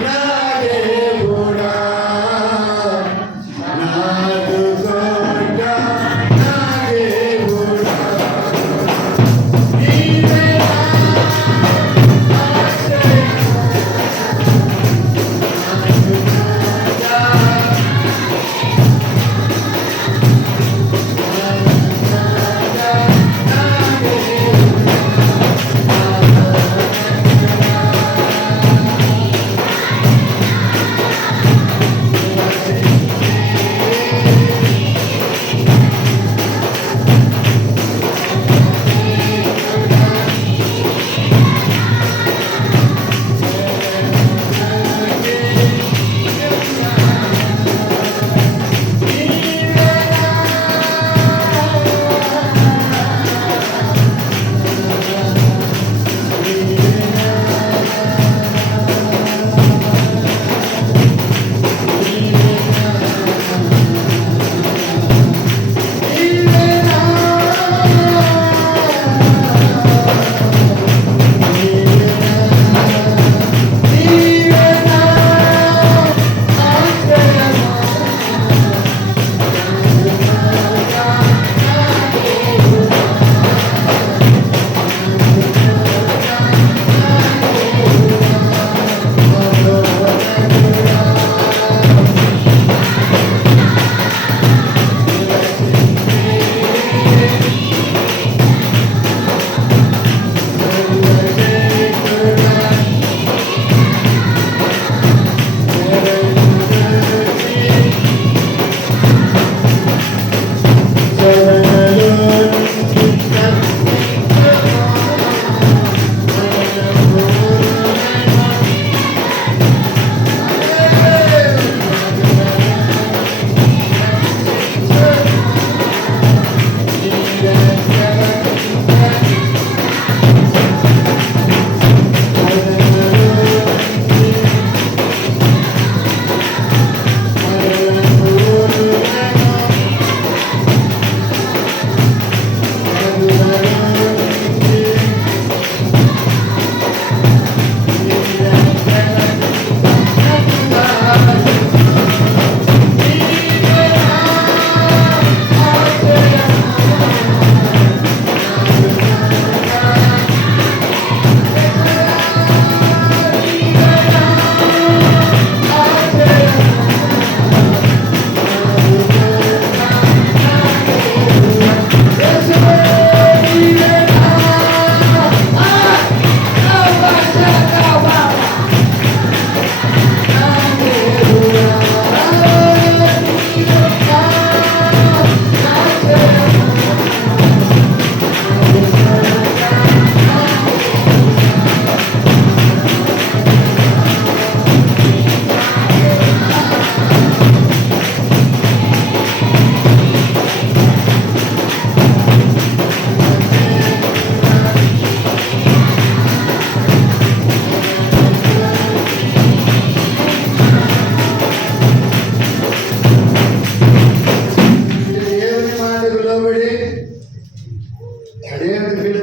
నా దేవుడా, నాదు కోట నా దేవుడా. నీవేనా ఆశ్రయము నాదు కోట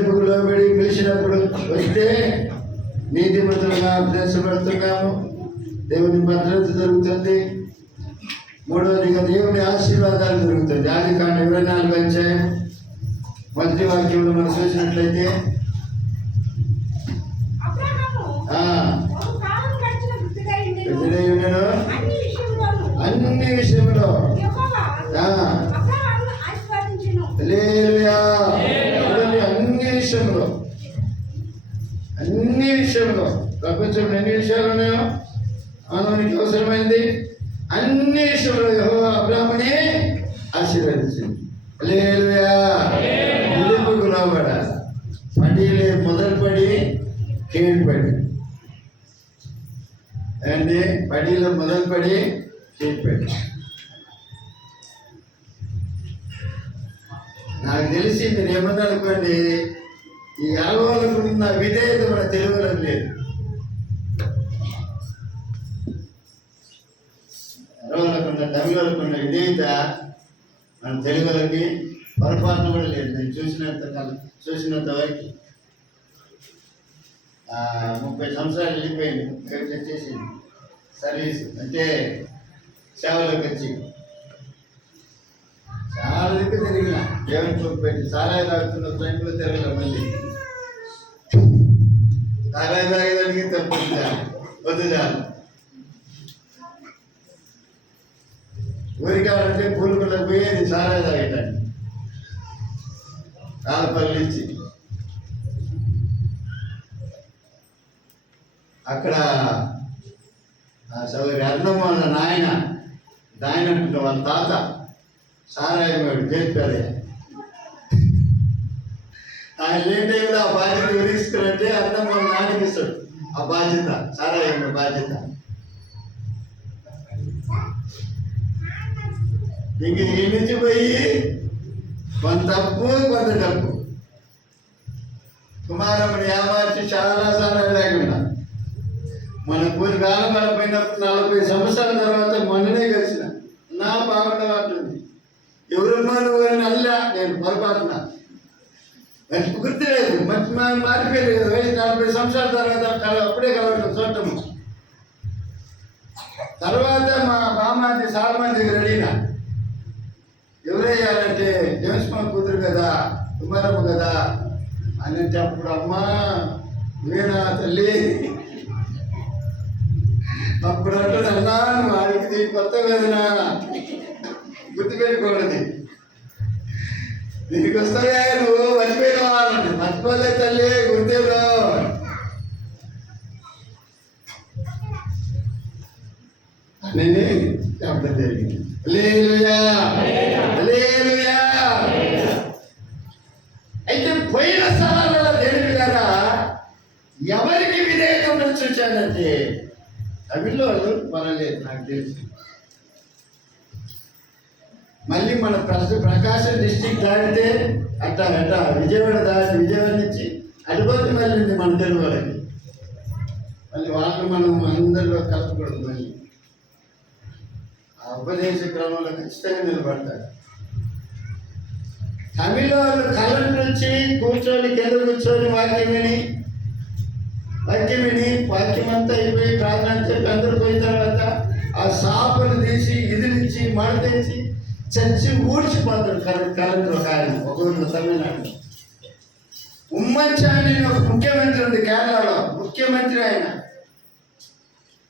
పిలుపుకు లోబడి పిలిచినప్పుడు వస్తే నీతిమంతులుగా అభ్యాసపడుతున్నాము. దేవుని భద్రత జరుగుతుంది. మూడవదిగా దేవుని ఆశీర్వాదాలు జరుగుతుంది. ఆదికాండం 24వ అధ్యాయం మొదటి వాక్యంలో మనం చూసినట్లయితే అన్ని విషయంలో అన్ని విషయంలో ప్రపంచంలో ఎన్ని విషయాలు ఉన్నాయో మానవునికి అవసరమైంది అన్ని విషయంలో యెహోవా అబ్రాహాముని ఆశీర్వదించింది. హల్లెలూయా. పిలుపుకు లోబడాలి. పడిలే మొదలు పడి కీழ்పడి అండి. పడిలో మొదలు పడి కీழ்పడి. నాకు తెలిసి మీరు ఏమన్నా అనుకోండి, ఈ అరవలకు ఉన్న విధేయత మన తెలుగులో లేదు. అరవలకున్న తమిళకున్న విధేయత మన తెలుగులకి పొరపాటున కూడా లేదు. నేను చూసినంత వరకు 30 సంవత్సరాలు వెళ్ళిపోయింది. వచ్చేసి సర్వీస్ అంటే సేవలోకి వచ్చి చాలా దిక్కు తిరిగిన. దేవుని చూపు పెట్టి సారాయి తాగుతున్న టైంలో తిరగల. మళ్ళీ సారాయి తాగేదానికి తప్పు వద్దు చాలు. ఊరికాలంటే పూలుకులకు పోయేది సారాయి తాగేటానికి కాలపల్లి నుంచి. అక్కడ సౌరి అన్నమ్మ వాళ్ళ నాయన అంటుంటే వాళ్ళ తాత సారాయమేడు చేర్పారు. ఆయన లేట్ టైంలో ఆ బాధ్యత విరిగిస్తారంటే అన్నమ్మ వాళ్ళ నాయనకి ఇస్తాడు ఆ బాధ్యత, సారాయమే బాధ్యత. ఇంక ఈ నుంచి పోయి కొంత తప్పు కొంత డబ్బు కుమారమ్మని ఏమార్చి చాలా సార్లు లేకుండా మన కొన్ని కాలం పోయినప్పుడు 40 సంవత్సరాల తర్వాత మొన్ననే కలిసిన నా బాగుండమంటుంది. ఎవరమ్మా నువ్వు అని అల్లా నేను పొరపాటున మంచి గుర్తులేదు. మంచి మారిపోయింది కదా. వయసు 40 సంవత్సరాల తర్వాత అప్పుడే కలవడం చూడటము. తర్వాత మా బామ్మాది సాల్మాన్ దగ్గర అడిగినా ఎవరయ్యారంటే జేమ్స్ మా కూతురు కదా, కుమారమ్మ కదా అని అంటే అప్పుడు అమ్మా నువ్వేనా తల్లి అప్పుడు అంటే అన్నా నువ్వు అడిగితే కొత్త కదనా గుర్తుపెట్టుకోండి. దీనికి వస్తాయా నువ్వు మర్చిపోయినావా అన్నది. మర్చిపోలే తల్లి, గుర్తేదో అని చెప్పడం జరిగింది. హల్లెలూయా, హల్లెలూయా. అయితే పోయిన స్థలాలలో దేవుడి ద్వారా ఎవరికి విధేయత చూచానంటే తమిళలో పర్వాలేదు నాకు తెలుసు. మళ్ళీ మన ప్రకాశం డిస్టిక్ దాటితే అట్లా విజయవాడ విజయవాడ నుంచి అటుపోతే మళ్ళీ మన తెలుగు వాళ్ళకి మళ్ళీ వాళ్ళు మనం అందరిలో కలపకూడదు. మళ్ళీ ఆ ఉపదేశ క్రమంలో ఖచ్చితంగా నిలబడతారు. తమిళ వాళ్ళు కళ్ళ నుంచి కూర్చొని కింద కూర్చొని వాక్యం అంతా అయిపోయి ప్రార్థన చెప్పి అందరూ పోయిన తర్వాత ఆ సాపులు తీసి ఇదిలిచ్చి మడతేసి చచ్చి ఊడ్చిపోతాడు. కరెంట్ ఒక ఆయన ఒక ఊరిలో తమిళనాడు ఉమ్మన్చాండి ఒక ముఖ్యమంత్రి ఉంది కేరళలో, ముఖ్యమంత్రి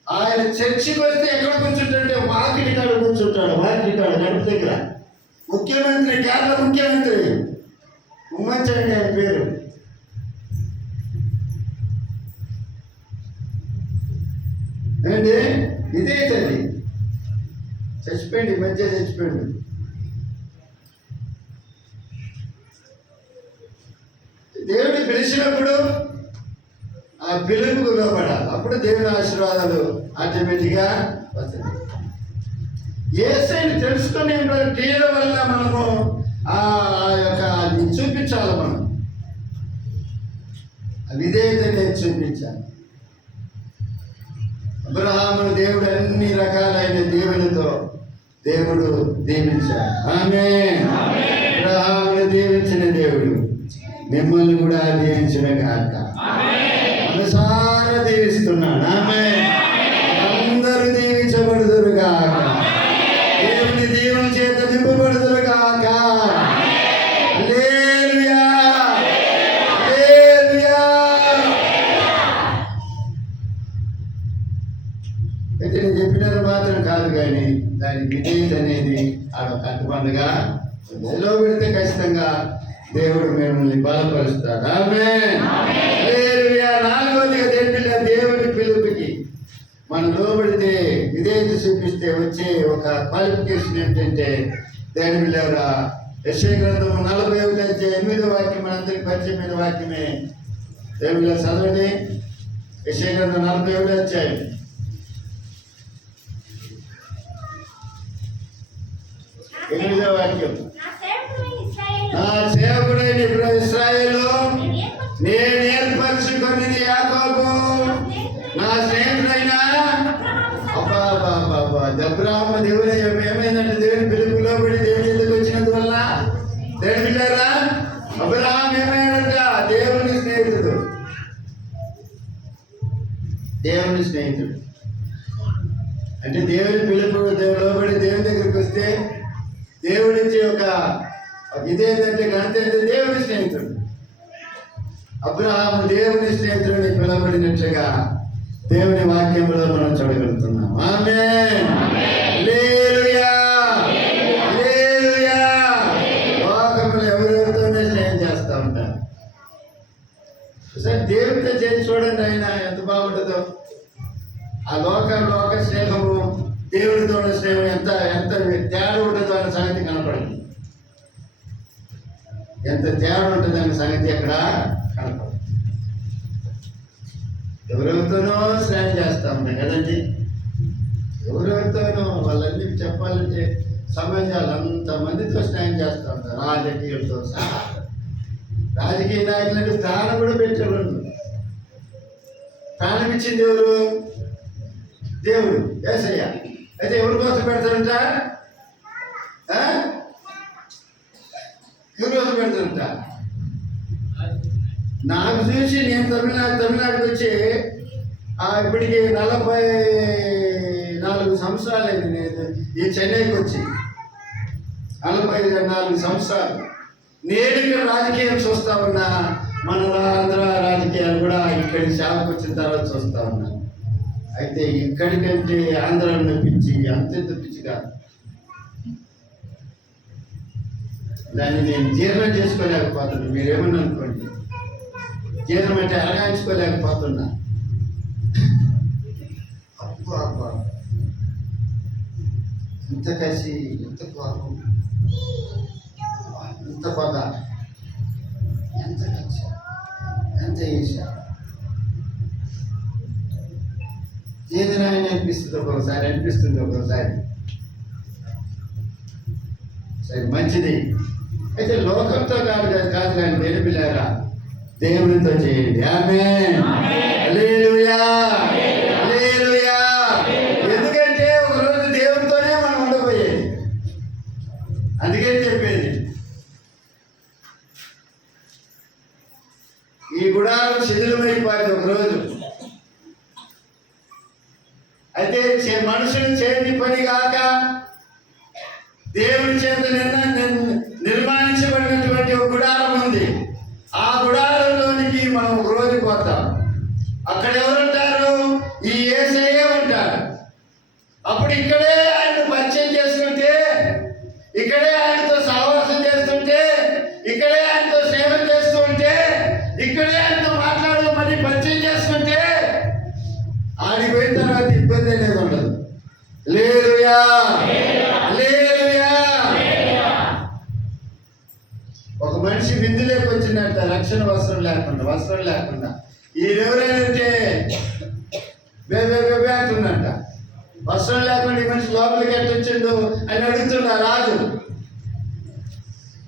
ఆయన చర్చికి వస్తే ఎక్కడ కూర్చుంటే వాకిటి కాడ కూర్చుంటాడు. వాకిటి కాడ గడప దగ్గర ముఖ్యమంత్రి, కేరళ ముఖ్యమంత్రి ఉమ్మన్చాండి ఆయన పేరు. ఏంటి ఇదే తల్లి చచ్చిపోయింది, మధ్య చచ్చిపోయింది. దేవుడిని పిలిచినప్పుడు ఆ పిలుపుకు లోపడాలి. అప్పుడు దేవుని ఆశీర్వాదాలు ఆటోమేటిక్గా వస్తాయి. యేసుని తెలుసుకునే క్రియల వల్ల మనము ఆ యొక్క అది చూపించాలి. మనం విధేయతని చూపించాలి. అబ్రహామును దేవుడు అన్ని రకాలైన దేవునితో దేవుడు దీవించాడు. ఆమేన్. అబ్రహామును దీవించిన దేవుడు మిమ్మల్ని కూడా దీవించిన కాక. మనసారా దీవిస్తున్నాను. ఆమేన్. అందరూ దీవించబడుదురు కాక. దేవుని దీవెన చేత నింపబడుదురు కాక. హల్లెలూయా, హల్లెలూయా. అయితే నేను చెప్పినది మాత్రం కాదు, కానీ దాని విధేయత అనేది ఆడొక అడ్డుబండగా నిలో పెడితే ఖచ్చితంగా దేవుడు మిమ్మల్ని బలపరుస్తాడు. ఆమేన్. హల్లెలూయా. నాలుగవదిగా దేవుని పిలుపుకి మనం లోబడితే విధేయత చూపిస్తే వచ్చే ఒక క్వాలిఫికేషన్ ఏంటంటే, దేవుని పిల్లరా, యెషయా గ్రంథం 41:8 వాక్యం మనందరికి పరిచయమైన వాక్యమే. దేవుని పిల్లలు చదవండి. యెషయా గ్రంథం 41 8వ వాక్యం. నా సేవకుడైన ఇశ్రాయేలు నేను ఏర్పరచుకొని యాకోబు నా స్నేహితుడైన అబ్రాహాము దేవుని ఏమైందంటే దేవుని పిలుపులో పడి దేవుని ఎందుకు వచ్చినందువల్ల దేవుని పిల్లారా అబ్రాహాము ఏమైందంట దేవుని స్నేహితుడు. దేవుని స్నేహితుడు అంటే దేవుని పిలుపు లోబడి దేవుని దగ్గరికి వస్తే దేవుడిచ్చే ఒక ఇదేంటంటే గణిత దేవుని స్నేహితుడు. అబ్రహాము దేవుని స్నేహితుడిని పిలవబడినట్లుగా దేవుని వాక్యంలో మనం చూడగలుగుతున్నాం. ఆమేన్. హల్లెలూయా, హల్లెలూయా. లోకంలో ఎవరెవరితోనే స్నేహం చేస్తూ ఉంటారు. సరే దేవుడితో చేసి చూడండి, ఆయన ఎంత బాగుంటుందో. ఆ లోక స్నేహము దేవుడితో స్నేహం ఎంత ఎంత తేడా ఉంటుందో అనే సంగతి కనపడింది. ఎంత తేడా ఉంటుంది అనే సంగతి అక్కడ కనపడదు. ఎవరెవరితోనో స్నేహం చేస్తూ ఉంటాం కదండి. ఎవరెవరితోనో వాళ్ళన్నీ చెప్పాలంటే సమాజాలు అంతమందితో స్నేహం చేస్తూ ఉంటారు, రాజకీయాలతో సహా. రాజకీయ నాయకులంటే ప్రాణం కూడా పెట్టేవాళ్ళు. ప్రాణం ఇచ్చింది ఎవరు? దేవుడు, యేసయ్య. అయితే ఎవరి కోసం పెడతారంట? ఎవరి కోసం పెడతారంట? నాకు చూసి నేను తమిళనాడుకి వచ్చి ఇప్పటికి 44 సంవత్సరాలైంది. నేను ఈ చెన్నైకి వచ్చి 44 సంవత్సరాలు. నేను ఇక్కడ రాజకీయం చూస్తా ఉన్నా. మన ఆంధ్ర రాజకీయాలు కూడా ఇక్కడి సేవకు వచ్చిన తర్వాత చూస్తా ఉన్నా. అయితే ఇక్కడికంటే ఆంధ్రాలో పిచ్చి అంతెంత పిచ్చి కాదు. దాన్ని నేను జీర్ణం చేసుకోలేకపోతున్నా. మీరేమన్నా అనుకోండి, జీర్ణం అంటే అరగాయించుకోలేకపోతున్నా. అబ్బా ఎంత కసి, ఎంత కోపం, ఎంత పగ, ఎంత కక్ష, ఎంత ఈశ. ఏది నాయన అనిపిస్తుంది ఒక్కొక్కసారి, అనిపిస్తుంది ఒక్కొక్కసారి. సరే మంచిది. అయితే లోకంతో కాదు కానీ తెలిపిలేరా దేవునితో చేయండి. ఆమేన్. హల్లెలూయా, హల్లెలూయా. ఎందుకంటే ఒకరోజు దేవునితోనే మనం ఉండబోయేది. అందుకని చెప్పేది ఈ గుడారం శిథిలమైపోయింది ఒకరోజు. అయితే మనుషులు చేతి పని కాక దేవుని చేత నిర్మాణించబడినటువంటి ఒక గుడారం ఉంది. ఆ గుడారంలోనికి మనం ఒక రోజు పోతాం. అక్కడ ఎవరు ఉంటారు? ఈ యేసయ్యే ఉంటారు. అప్పుడు ఇక్కడే ఆయన పరిచయం చేసుకుంటే, ఇక్కడే ఆయనతో సహవాసం చేస్తుంటే, ఇక్కడే ఆయనతో స్నేహం చేస్తూ ఉంటే, ఇక్కడే ఆయనతో మాట్లాడు మరి పరిచయం చేసుకుంటే ఆడికి పోయిన తర్వాత ఇబ్బంది అనేది ఉండదు. హల్లెలూయా, హల్లెలూయా. ఒక మనిషి విందులోకి వచ్చినట్ట రక్షణ వస్త్రం లేకుండా ఈరెవరైతే బేబే అంటున్నట్ట. వస్త్రం లేకుండా ఈ మనిషి లోపలికి ఎట్టొచ్చిండు అని అడుగుతున్నా రాజు.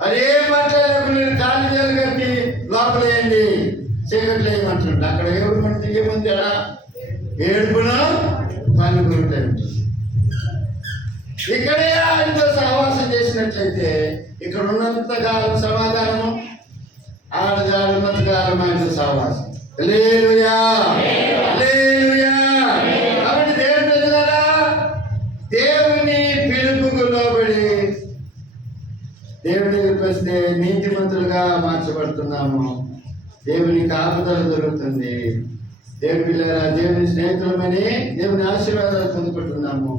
మరి ఏం మాట్లాడలేకుండా నేను కాళ్ళు చేలు కట్టి లోపలేయండి, చీకట్లు వేయమంటున్నాడు. అక్కడ ఏముంది అడా? ఏడుపును పలుకుతాడు. ఇక్కడే ఆయనతో సహవాసం చేసినట్లయితే ఇక్కడ ఉన్నంత కాలం సమాధానము, ఉన్నతకాలమైన సహవాసం. హల్లెలూయా, హల్లెలూయా. కాబట్టి దేవుని ప్రజలారా, దేవుని పిలుపుకు లోబడి దేవుని దగ్గరికి వస్తే నీతిమంతులుగా మార్చబడుతున్నాము. దేవుని కాపుదల దొరుకుతుంది. దేవుని పిల్లరా, దేవుని స్నేహితులమని దేవుని ఆశీర్వాదాలు పొందుకుంటున్నాము.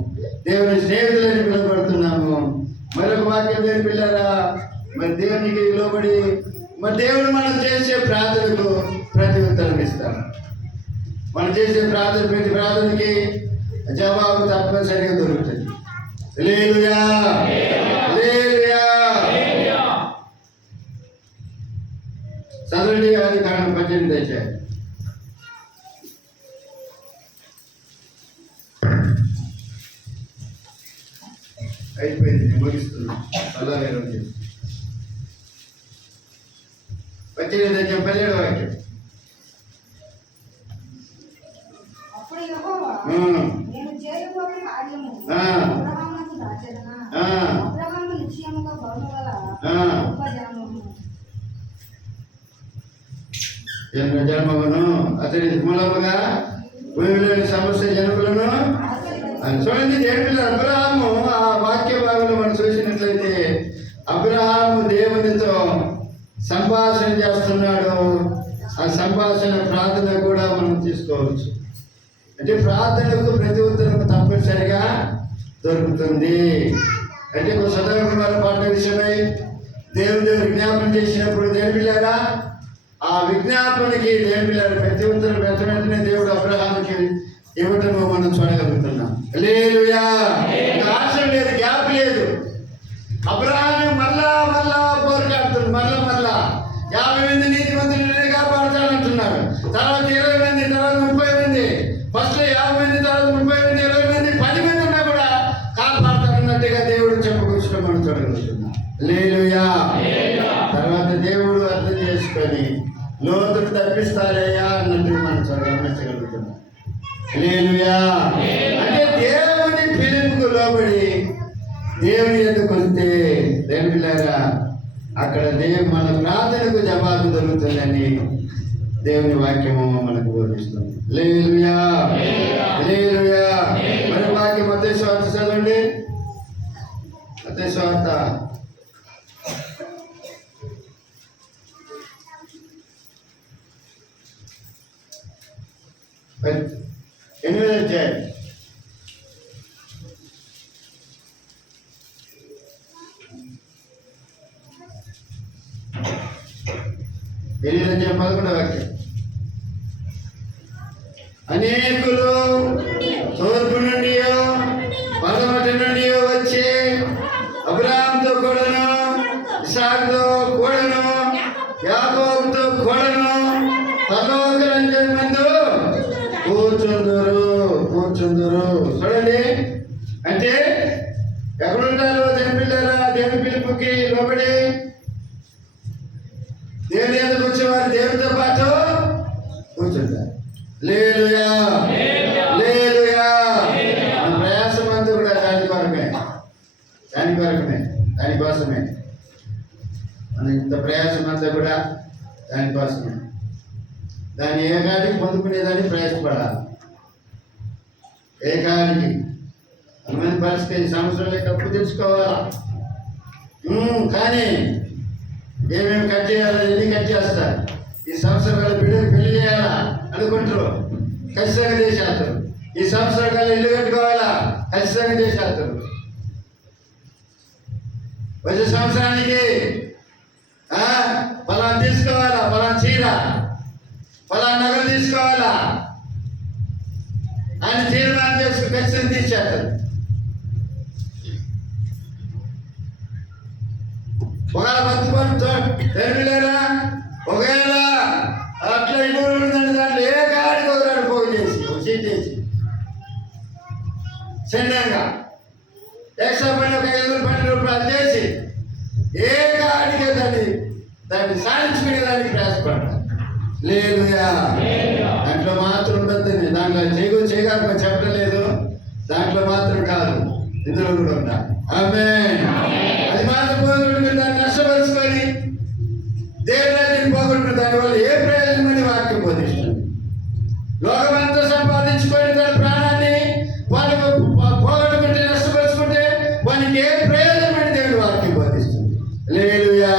దేవుని స్నేహితులని పిలువబడుతున్నాము. మరొక వాక్యం దేవుని పిల్లరా, మరి దేవునికి లోబడి మరి దేవుడు మనం చేసే ప్రార్థనకు ప్రతి ఉత్తరం ఇస్తాం. మనం చేసే ప్రార్థన ప్రతి ప్రార్థనకి జవాబు తప్పనిసరిగా దొరుకుతుంది. హల్లెలూయా, హల్లెలూయా. చదవండి అది కారణం 18 వచ్చాయి. అయిపోయింది, నేను ముగిస్తున్నా. అలా 18 వచ్చాం, 17 వాక్యం. అప్పుడు యెహోవా నేను చేయబోయే కార్యము అబ్రహామునకు దాచెదనా? అబ్రహాము నిశ్చయముగా బహుగల గొప్ప జన్మగును అతని మూలముగా భూమిలోని సమస్త జనములను చూడండి. దేవుని అబ్రహాము ఆ వాక్య భాగంలో మనం చూసినట్లయితే అబ్రహాము దేవునితో సంభాషణ చేస్తున్నాడు. ఆ సంభాషణ ప్రార్థన కూడా మనం తీసుకోవచ్చు. అంటే ప్రార్థనకు ప్రతి ఉత్తరం తప్పనిసరిగా దొరుకుతుంది. అంటే సదవ కుమార పాట విషయమై దేవుని విజ్ఞాపన చేసినప్పుడు దేవుని పిల్లరా, ఆ విజ్ఞాపనకి దేవుని పిల్లలు ప్రతి ఉత్తరం వెంటనే దేవుడు అబ్రహాముకి ఇవ్వటము మనం చూడగలుగుతున్నాం. హల్లెలూయా. ఆశ లేదు, గ్యాప్ లేదు. అబ్రహాము మళ్ళా పోరాడుతుంది. మళ్ళా 50 మంది నీతిమంతులు కాపాడుతానంటున్నాడు. తర్వాత 20 మంది, తర్వాత 30 మంది. ఫస్ట్ 50 మంది, తర్వాత 30 మంది, 20 మంది, 10 మంది ఉన్నా కూడా కాపాడుతానన్నట్టుగా దేవుడు చెప్పుకొచ్చడం మనం చూడగలుగుతున్నాం. హల్లెలూయా. తర్వాత దేవుడు అర్థం చేసుకొని లోతుకు తప్పిస్తారయ్యా అన్నట్టు మనం గమనించగలుగుతున్నాం. హల్లెలూయా. అంటే దేవుని పిలుపుకు లోబడి దేవుని ఎందుకు వస్తే దేవుని పిల్లరా, అక్కడ మన ప్రార్థనకు జవాబు దొరుకుతుందని దేవుని వాక్యము మనకు బోధిస్తుంది. హల్లెలూయా, హల్లెలూయా. మరి వాక్యం మత్తయి సువార్త చదవండి. మత్తయి సువార్త 8వ అధ్యాయం. అధ్యాయం 11వ వాక్యం. అనేకులు తూర్పు నుండి పడమటి నుండి వచ్చి అబ్రహాముతో కూడాను, ఇస్సాకుతో కూడాను, యాకోబుతో కూడాను పరలోక రాజ్యం యందు కూర్చుందురు. చూడండి, అంటే ఎక్కడుంటారో దేవుని పిల్లరా, దేవుని పిలుపుకి లోబడి దేవుని ఎందుకు వచ్చేవారు దేవునితో పాటు కూర్చుంటారు. హల్లెలూయా, హల్లెలూయా. మన ప్రయాసం అంతా కూడా దానికోసమే. మన ఇంత ప్రయాసం అంతా కూడా దానికోసమే. దాన్ని ఏకాడికి పొందుకునేదాన్ని ప్రయాసపడాలి. ఏకాడికి అందమైన పరిస్థితి సంవత్సరాలు అప్పు తెచ్చుకోవాలా. కానీ ఏమేమి కట్ చేయాలో ఎన్ని కట్ చేస్తారు. ఈ సంవత్సరం కాలం బిడ్డకు పెళ్లి చేయాలా అనుకుంటారు, ఖచ్చితంగా చేసేస్తారు. ఈ సంవత్సరం కాలం ఇల్లు కట్టుకోవాలా, ఖచ్చితంగా చేసేస్తారు. వచ్చే సంవత్సరానికి పలానా తీసుకోవాలా, పలానా చీర, పలానా నగలు తీసుకోవాలా అని తీర్మానం చేసుకుని ఖచ్చితంగా తీసేస్తారు. ఒకవేళ బతుకుపడుతో తెలియలేరా, ఒకవేళ అట్లా ఇల్లు ఉందండి, దాంట్లో ఏ కాడికి ఒకరాడు పోగు చేసి ఒక సీట్ వేసి సెండంగా ఎక్స్ట్రా పని ఒక 5 రూపాయలు చేసి ఏ కాడికే దాన్ని సాధించుకునే దానికి ప్రయాసపడతారు. హల్లెలూయా. దాంట్లో మాత్రం ఉండద్దు. దాంట్లో చేయగా చెప్పడం లేదు, దాంట్లో మాత్రం కాదు, ఇందులో కూడా ఉండాలి. ఆమేన్. అది మాత్రం దాన్ని నష్టపరుచుకొని దేవుని పోగొట్టుకుంటారు. ప్రయోజనమని వాక్యం బోధిస్తుంది. లోకమంతా సంపాదించుకొని తన ప్రాణాన్ని పోగొట్టుకుంటే నష్టపరుచుకుంటే వానికి ఏ ప్రయోజనమని దేవుడు వాక్యం బోధిస్తుంది. హల్లెలూయా,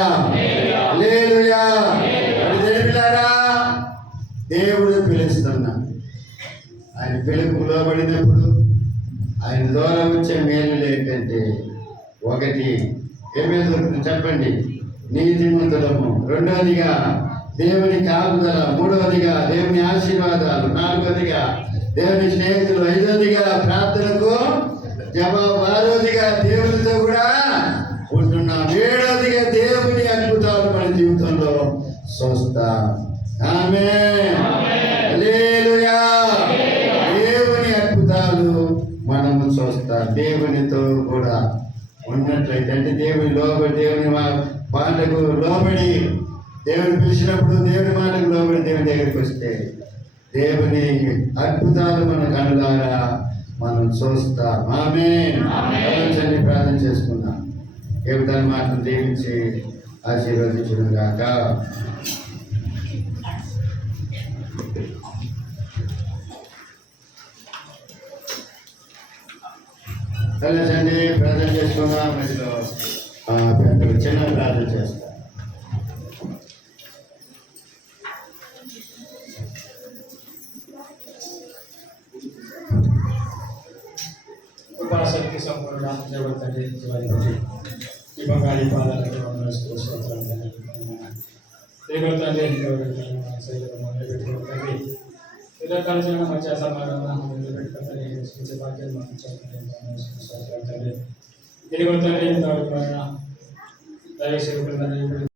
హల్లెలూయా. దేవులారా, దేవుడు పిలుస్తున్నా. ఆయన పిలుపుకు లోబడినప్పుడు ఆయన ద్వారా వచ్చే మేలు ఏంటంటే, ఒకటి ఏమేమి దొరుకుతుంది చెప్పండి? నీతిమంతులము. రెండవదిగా దేవుని కాపుదల. మూడవదిగా దేవుని ఆశీర్వాదాలు. నాలుగవదిగా దేవుని స్నేహితులు. ఐదవదిగా ప్రార్థనకు జవాబు. ఆరవదిగా దేవునితో కూడా ఉంటున్నాం. ఏడవదిగా దేవుని అద్భుతాలు మన జీవితంలో చూస్తాం. ఆమేన్, హల్లెలూయా. దేవుని అద్భుతాలు మనము చూస్తాం. దేవునితో కూడా ఉన్నట్లయితే, అంటే దేవుని లోబడి, దేవుని మాటకు లోబడి, దేవుని పిలిచినప్పుడు దేవుని మాటకు లోబడి దేవుని దగ్గరికి వస్తే దేవుని అద్భుతాలు మన కనులారా మనం చూస్తాం. ఆమేన్. ఆలోచనని ప్రార్థన చేసుకుందాం. దేవుని మాటను దీవించి ఆశీర్వదించును గాక. తలచండి, ప్రార్థన చేసుకుందాం. మధ్యలో పెద్దలు చిన్న ప్రార్థన చేస్తాం. కృపాశక్తి సంపూర్ణ దేవతండి, జీవాధిపతి, ఈ బంగాళీ పాదాలకు వందనాలు, స్తోత్రాలు తండ్రి. దేవతండి పెట్టుకోండి. ఇదే కలిసిన మధ్య సమాధానం పెట్టుకుంటే సూచించే బాధ్యత మాకు స్తోత్రాలు తండ్రి. దేవతండి దయచేసి